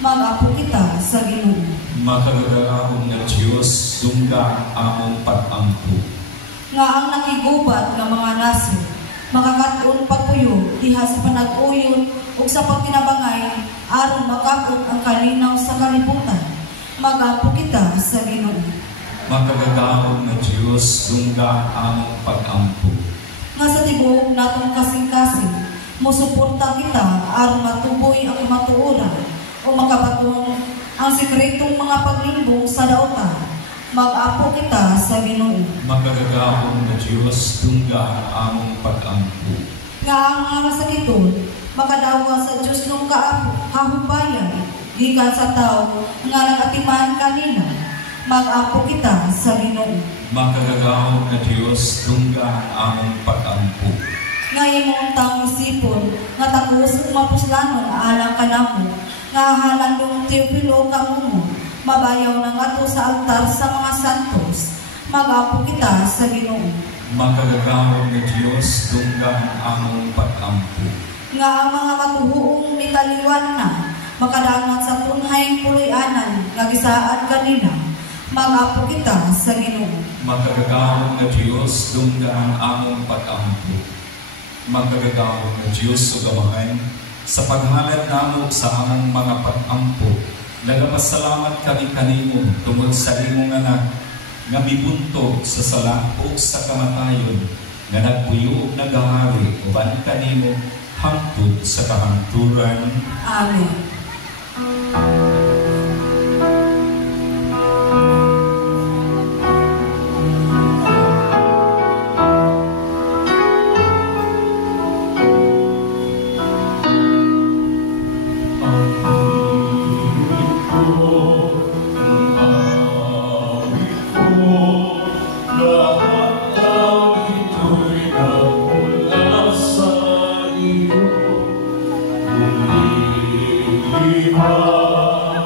Mag-apo kita sa Ginoo. Makagagahon nga Diyos, dunggan among pag-ampo. Nga ang nakigubat ng mga nasod, makakatuon pagpuyo diha sa panag-uyon o sa pagtinabangay aron makakot ang kalinaw sa kalibutan. Mag-apo kita sa Ginoo. Makagagahon na Diyos, dunggan among pag-ampo. Nga sa tibuok natong kasing-kasing, musuporta kita aron matuboy ang matuoran o makabatong ang sikretong mga paglimbong sa dautan. Mag-apo kita sa Ginoo. Makagagahon na Diyos, dunggan among pag-ampo. Nga ang mga masakiton, makadawa sa Diyos ng kahubayan, gikan sa tao nga nag-atiman kanina. Mag-apo kita sa Ginoo. Makagagahon na Diyos, dunggan among pag-ampo. Nga imong taong isipon, nga takos umapuslanon alang kanamo, nga halandong Teopilo kamumo, mabayaw ng ato sa altar sa mga santos. Mag-apo kita sa Ginoo. Makagagahon na Diyos, dunggan among pag-ampo. Nga ang mga matuhuong nitaliwan na, makadangat sa tunhayng puloy-anan, nga gisaad kanina. Mag-apo kita sa Ginoo. Makagagahon na Diyos, dunggan among pag-ampo. Makagagahon na Diyos, sugamahan, sa paghalat namo sa among mga pag-ampo. Nagapasalamat kami kanimo tungod sa imong anak nga mibuntog sa salakop sa kamatayon nga nagpuyo nagahari uban kanimo hangtod sa kahangturan. Amen. Hallelujah.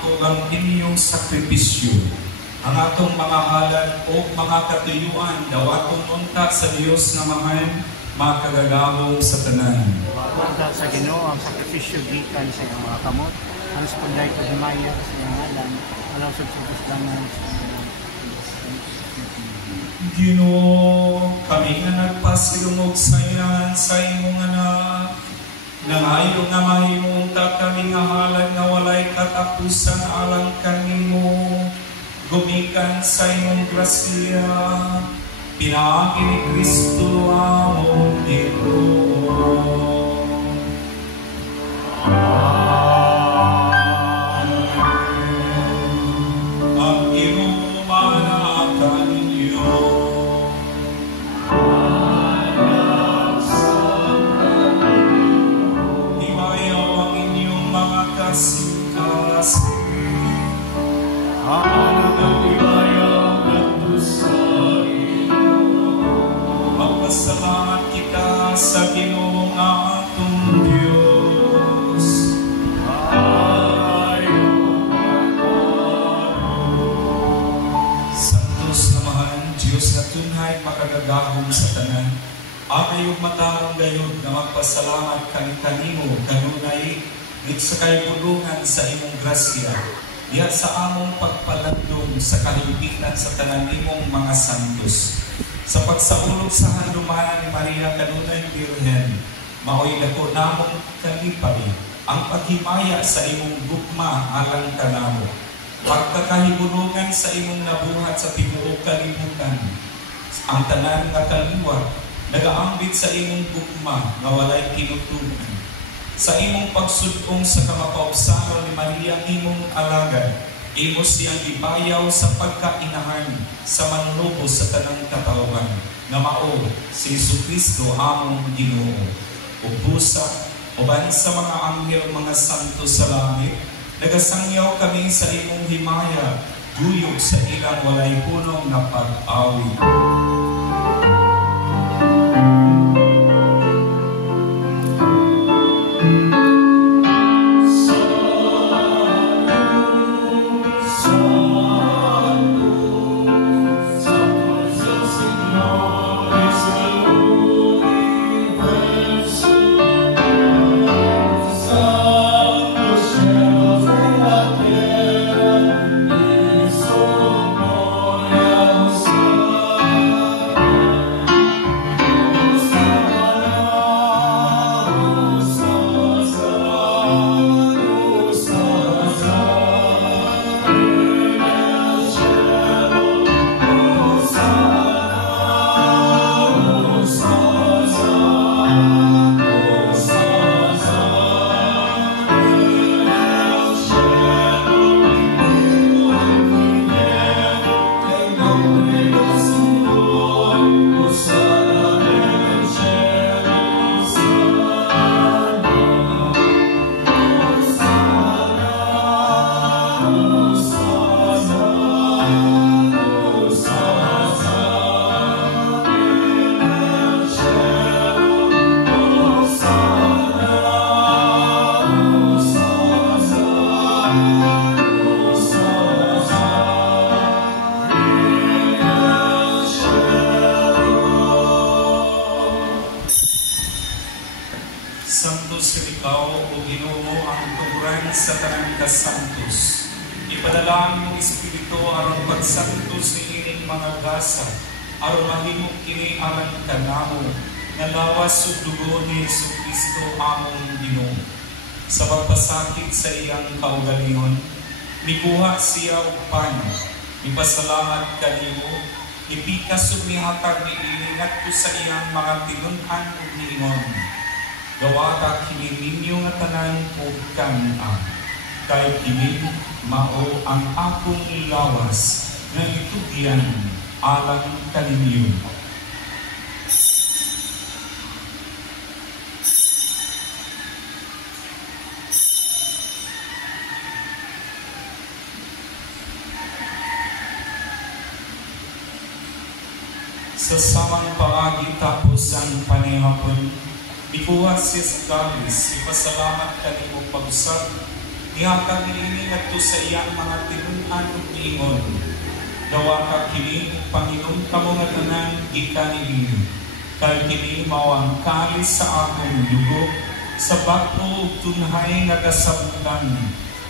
ato ang inyong sakripisyo, ang atong mga halad o mga katuyuan, dawaton unta sa Dios nga mahal, makagagawong sa tanan. Wala sa Ginoo ang sakripisyo gikan sa iyang mga kamot, alas panday ko himaya sa iyang ngalan, alaw sa lang Ginoo, kami nga nagpasilungog sa iyan sa imong anak, nangayo nga mahimunta kami nga halad nga walay katapusan alang kanimo, gumikan sa imong grasya, pinaagi ni Kristo among Ginoo. Ang Ginoo manaka ninyo. Himayaw ang inyong mga kasing-kasing. Magpasalamat kita sa Ginoo nga atong Diyos. Santos na mahal Diyos na tunay makagagahom sa tanan, amay yung matarong gayod na magpasalamat kanimo kanunay sa kaibulungan sa imong grasya. Diya sa among pagpalandong sa kahibigan sa tanan imong mga santos. Sa pagsaulog sa handumanan ni Maria kanunay Birhen, maoy dako namong kalipay ang paghimaya sa imong gugma alang kanamo. Pagkakahibulungan sa imong nabuhat sa tibuok kalibutan. Ang tanan nga kaliwat nagaambit sa imong gugma nga walay kinutugan. Sa imong pagsudkong sa kamapausanon ni Maria imong alagad, imo siyang ibayaw sa pagkainahan sa manlubos sa tanang katawhan, nga mao si Jesucristo among Ginoo. Ug busa uban sa mga anghel mga santo sa langit, nagasangyaw kami sa imong himaya, guyog sa ilang walay punong na pag-awi. Santos ikaw o Ginoo ang tuguran sa tanang kasantos. Ipadala mo Espiritu aron pagsantos ni ining mga gasa, aron mahimong kini alang kanamo, nga lawas ug dugo ni Jesucristo among Ginoo. Sa pagpasakit sa iyang kaugalingon, nikuha siya og pan, ipasalamat kanimo, ipikas ug nihatag ni ilingat ko sa iyang mga tinun-an ug niingon. Gawata kini ninyo nga tanan ug kan-a, kay kini mao ang akong lawas nga itugyan alang kaninyo. Sa samang paagi tapos ang panihapon, ikuha siya sa kalis, ipasalamat kanimo pag-usap, Ihatag niini ngadto sa iyang mga tinun-an ug ingon. Dawa ka kini Panginoon kamo nga tanan gikan niini. Kay kini mao ang kalis sa akong dugo sa bato ug tunhay nga kasabutan.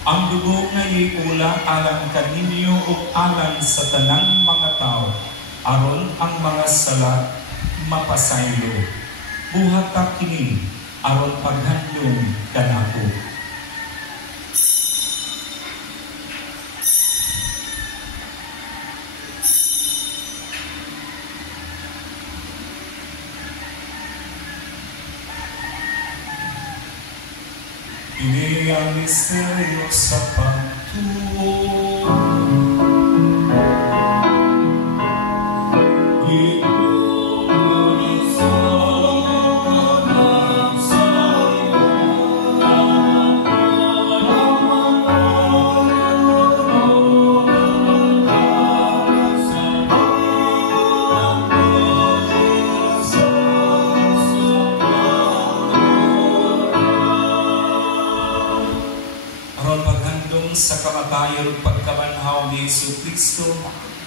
Ang dugo nga iula alang kaninyo ug alang sa tanang mga tao aron ang mga sala mapasaylo. Buhat ka kini aron paghandom kanako. Ini ang misteryo sa pagtuo. Sa kamatayon ug pagkabanhaw ni Jesu-Kristo,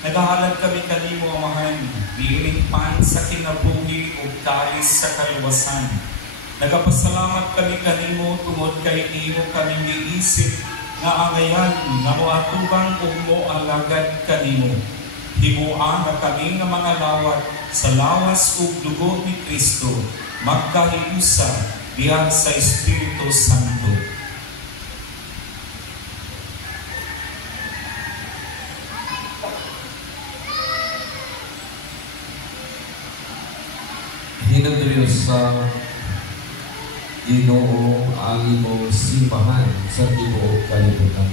nagahalad kami kanimo amahan, biining pan sa kinabuhi ug kalis sa kaluwasan. Nagapasalamat kami kanimo tungod kay imo kami giisip nga angayan nga moatubang ug moalagad kanimo. Himuan na kami nga mga lawat sa lawas ug dugo ni Kristo, magkahiusa diha sa Espiritu Santo. Hinagdrio sa Ginoo ang imong simbahan sa tibuok kalibutan.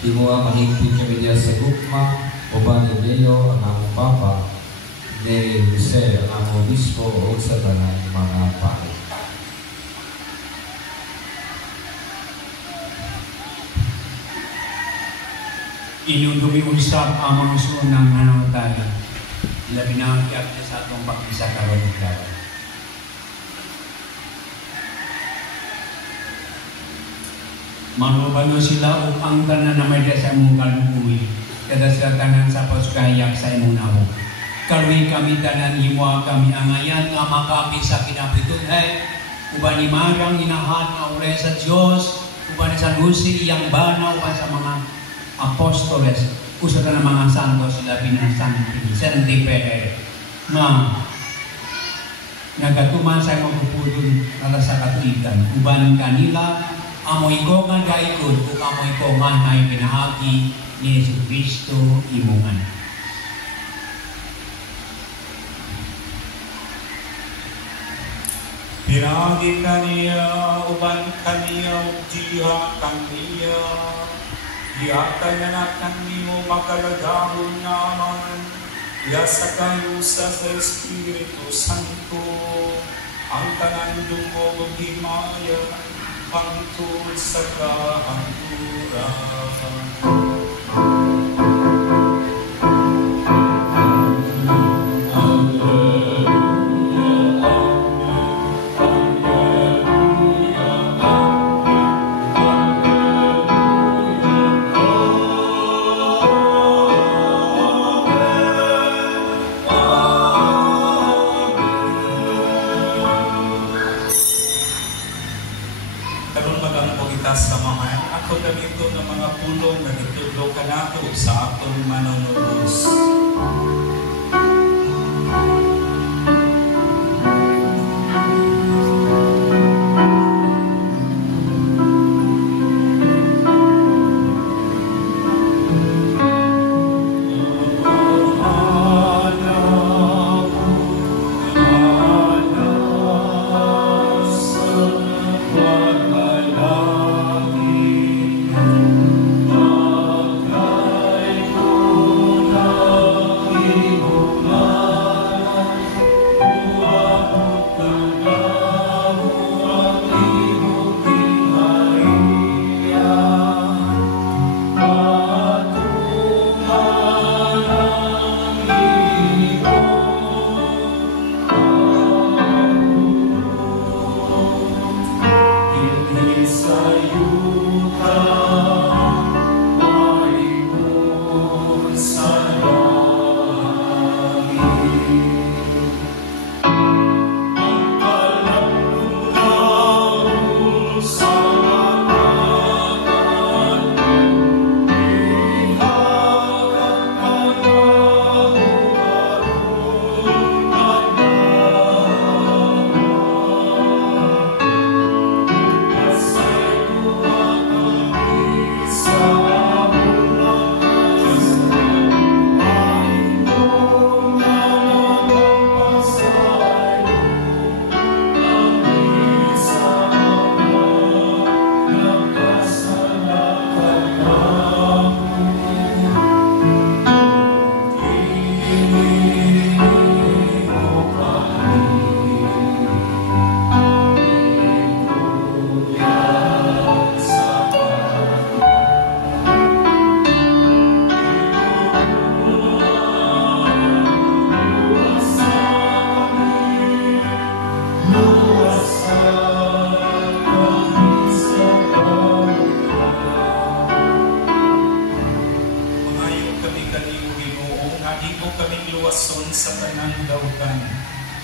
Imo ang mahigpit kami niya sa gugma, uban ni Leo ang Papa, ni Jose ang obispo o sa tanang mga pari. Inundumi usap ang mga sunang nanawtayan. Labi na kiyak niya sa atong bakisa karon ug karon. Manubalo sila ug ang tanan na may sa imong kalukuy. Kada sa tanan sa pagkayak sa imong namo. Kaluy kami tanan imo kami angayan nga makapit sa kinabuhi. Uban ni marang inahan nga ure sa Dios, uban sa Lucy iyang bana uban sa mga apostoles. Usa ka ng mga santo sila pinasang Vicente Ferrer na nagatuman sa imong pupudon para sa katuikan. Uban kanila amoy ko nga gaikod ug amoy ko nga nay pinaagi ni Jesu-Kristo imungan. Pinagi kaniya uban kaniya ug diha kaniya. Iatan na natin nimo makalagahon naman. Yasa kayo sa Espiritu Santo. Ang tanan dugo ug himaya pangtud sa kahanturan. Samahan ako ganito ng mga pulong na nagtudlo ka nato sa atong manunubos.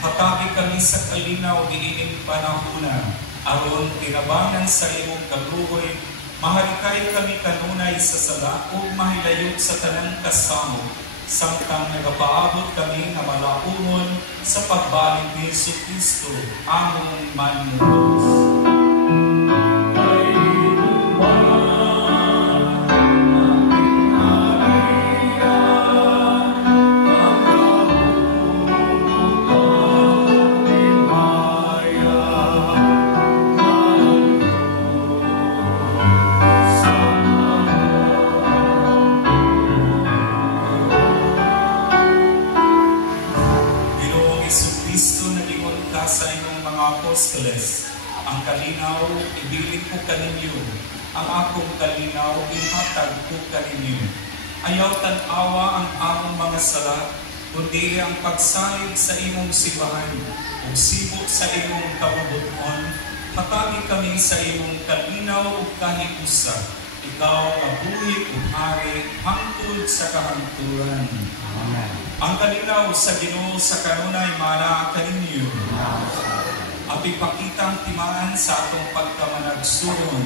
Hatagi kami sa kalinaw diining panahuna, aron tinabangan sa imong kaluoy, maharikay kami kanunay sa sala ug mahilayog sa tanang kasamo, samtang nagapaabot kami na malaumon sa pagbalik ni Jesu-Kristo, among Manunod. Ang kalinaw, ibilig ko kaninyo. Ang akong kalinaw, ihatag ko kaninyo. Ayaw tan-awa ang akong mga sala, kundi ang pagsalig sa imong simbahan, o sibo sa imong kabubuton, hatagi kami sa imong kalinaw o kahikusa. Ikaw kabuhi o hari, hangtod sa kahangturan. Amen. Ang kalinaw sa Ginoo sa kanunay mana kaninyo. At ipakita ang timaan sa atong pagkamanagsuron.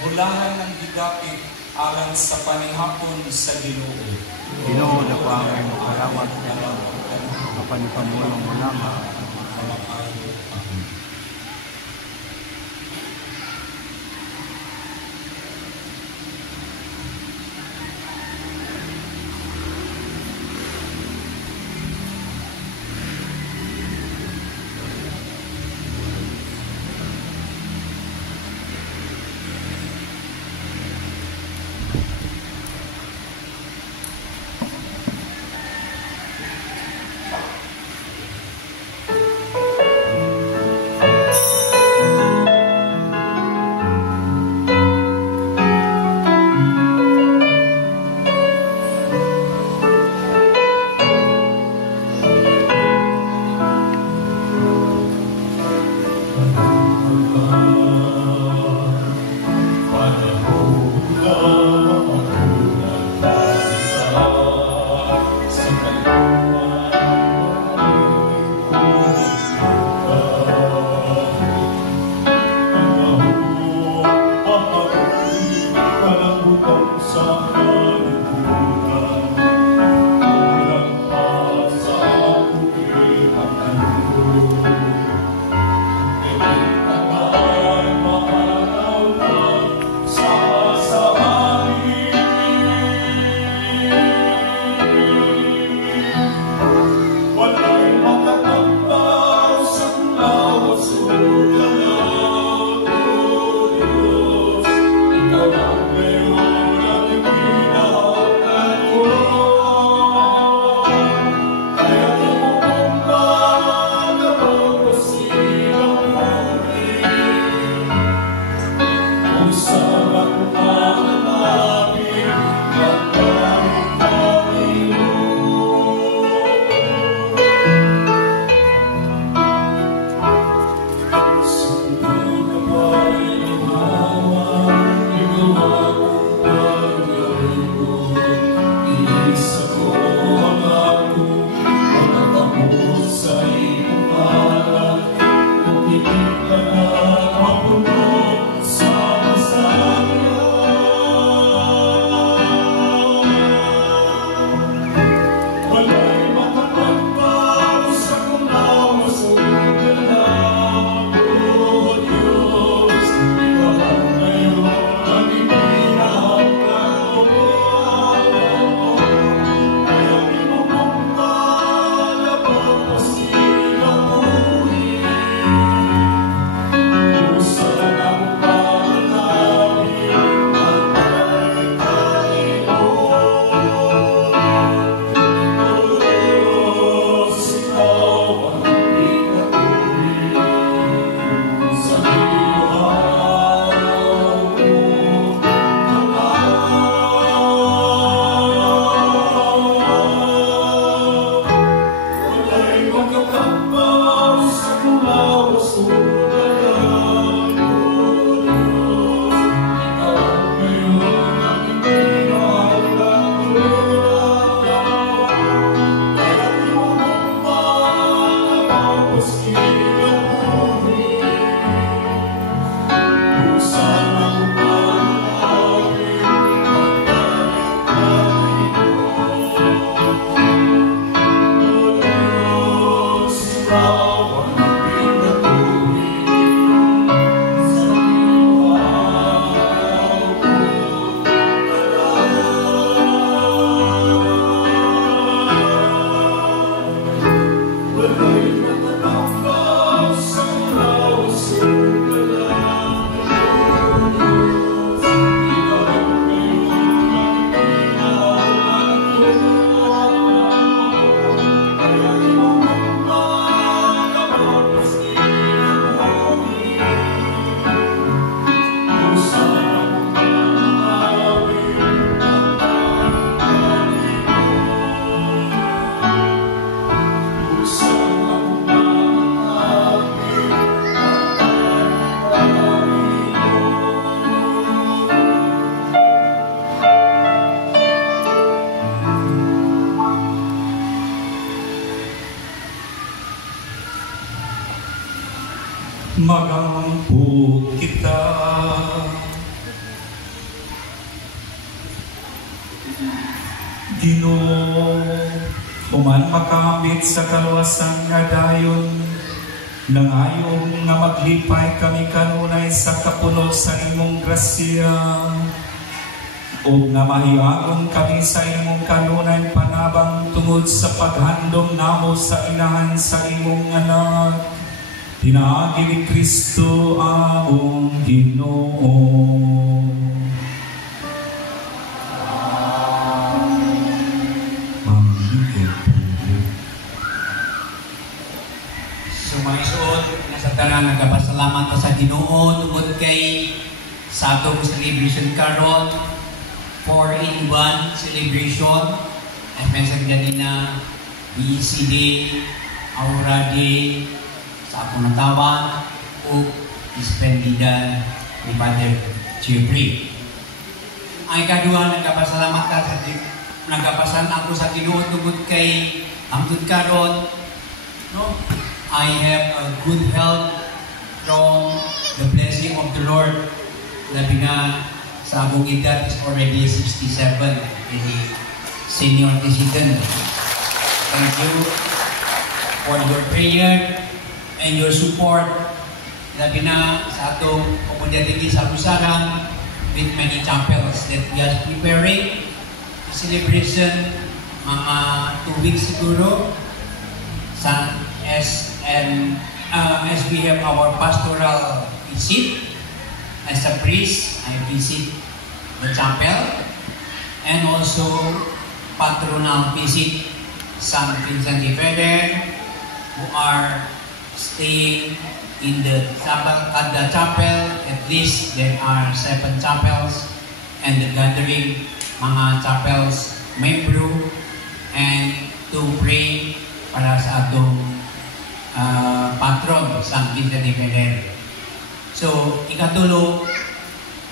Bulahan ng gigapit alang sa panihapon sa Ginoo. Ginoo na pa ang imong karawat kapanipamulong mo lamang. bisita. Ginoo, human makamit sa kaluwasan nga dayon, nangayong nga maglipay kami kanunay sa kapuno sa imong grasya, o nga mahiwagon kami sa imong kanunay panabang tungod sa paghandom namo sa inahan sa imong anak, tinaagi ni Kristo among Ginoo. Karang nagapasalamat ko sa Ginoo tungod kay sa atong celebration karon 4-in-1 celebration. As mentioned ganina, BEC Day, Aurora Day, sa atong natawan o Dispendida ni Father Jeffrey. Ang ikadua, nagapasalamat ako sa Ginoo tungod kay hangtod karon, no? I have a good health from the blessing of the Lord. Labi na sa akong edad is already 67, really senior citizen. Thank you for your prayer and your support. Labi na sa atong komunidad din sa Busaran with many chapels that we are preparing the celebration mga 2 weeks siguro sa as we have our pastoral visit, as a priest, I visit the chapel, and also patronal visit San Vincent de Ferrer, who are staying in the chapel. At least there are 7 chapels, and the gathering mga chapels membro, and to pray para sa atong patron San Vincent de Ferrer. So, ikatulo,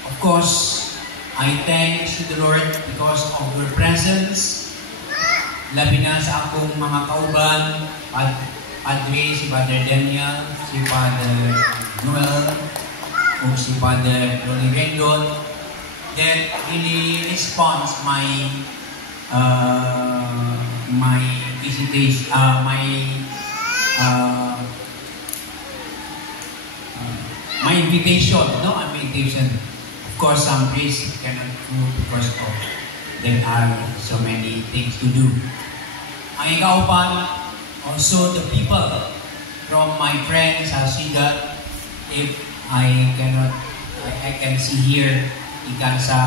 of course, I thank the Lord because of your presence. Labi na sa akong mga kauban, Padre, si Father Daniel, si Father Noel, o si Father Rolly Rendon, that really responds my visitation, my invitation, no? Invitation. Of course, some priests cannot do because of there are so many things to do. Ang ikaupan, also the people from my friends sa Sigat, if I can see here, ikan sa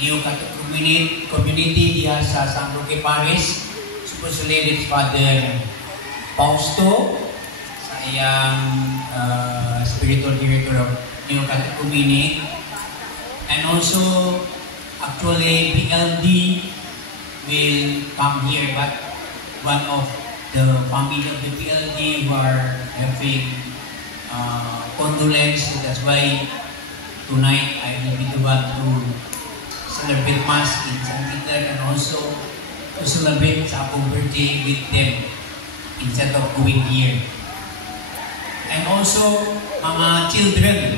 New Community diya sa San Roque Parish, supposedly it's Father Fausto, sa iyang spiritual director of New Catholic Community, and also actually PLD will come here, but one of the family of the PLD who are having condolence, so that's why tonight I will be the one to celebrate Mass in St. Peter and also to celebrate sa akong birthday with them instead of going here. And also, mga children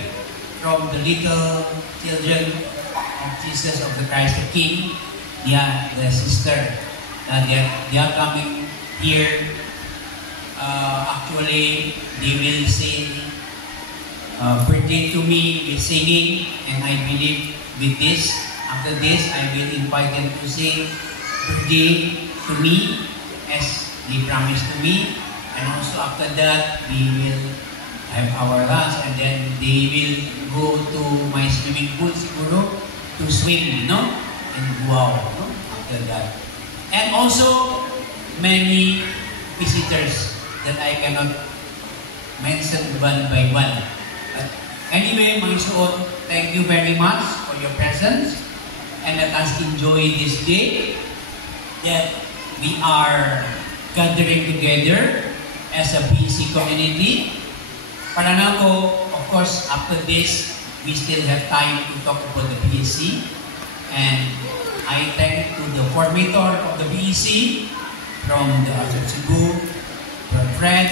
from the little children of Jesus of the Christ the King, yeah, the sister, they are coming here. Actually, they will sing birthday to me with singing, and I believe with this, after this, I will invite them to sing birthday to me as they promised to me, and also after that, we will have our lunch, and then they will go to my swimming pool siguro to swim, no? And wow, no? After that. And also, many visitors that I cannot mention one by one. But anyway, mga suot, thank you very much for your presence, and let us enjoy this day that we are gathering together as a BEC community. Para na ko, of course, after this, we still have time to talk about the BEC. And I thank to the formator of the BEC from the Archbishop Cebu, from Fred,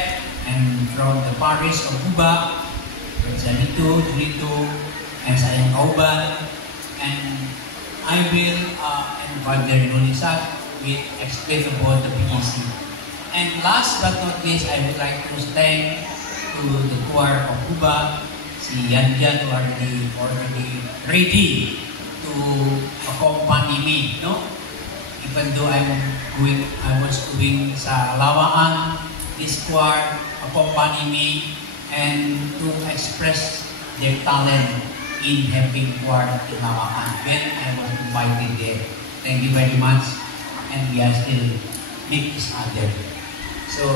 and from the parish of Buba, Janito, Julito, and Sayang Kauban, and I will and Father Nonisak will explain about the PEC. And last but not least, I would like to thank to the choir of Cuba, si Yan who are already ready to accompany me, no? Even though I was doing sa Lawaan, this choir accompany me and to express their talent in having choir in Lawaan when I was invited there. Thank you very much, and we are still meet each other. So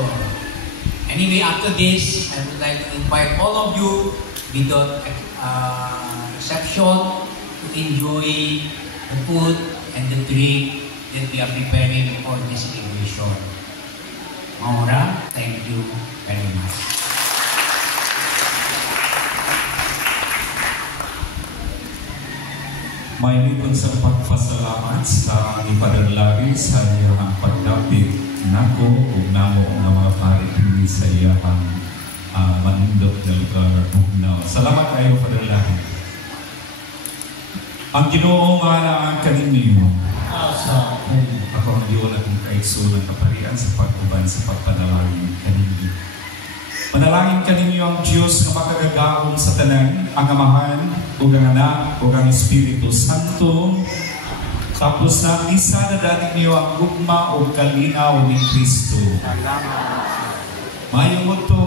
anyway, after this, I would like to invite all of you without exception to enjoy the food and the drink that we are preparing for this celebration. Maura, thank you very much. May lipon sa pagpasalamat sa ni Father Larry sa iyang pagdapit nako ug namo nga mga pari sa iyang manindot nga lugar ugnaw. Salamat kayo, Father Larry. Ang Ginoo nga kaninyo sa ako ang diyon akong kaigsoon ng kaparian sa pagkuban sa pagpanalangin kaninyo. Manalangin kaninyo ang Diyos na makagagahon sa tanan, ang Amahan, ug ang Anak, ug ang Espiritu Santo. Tapos na isa na dati niyo ang gugma o kalinaw ni Kristo. Mayong ito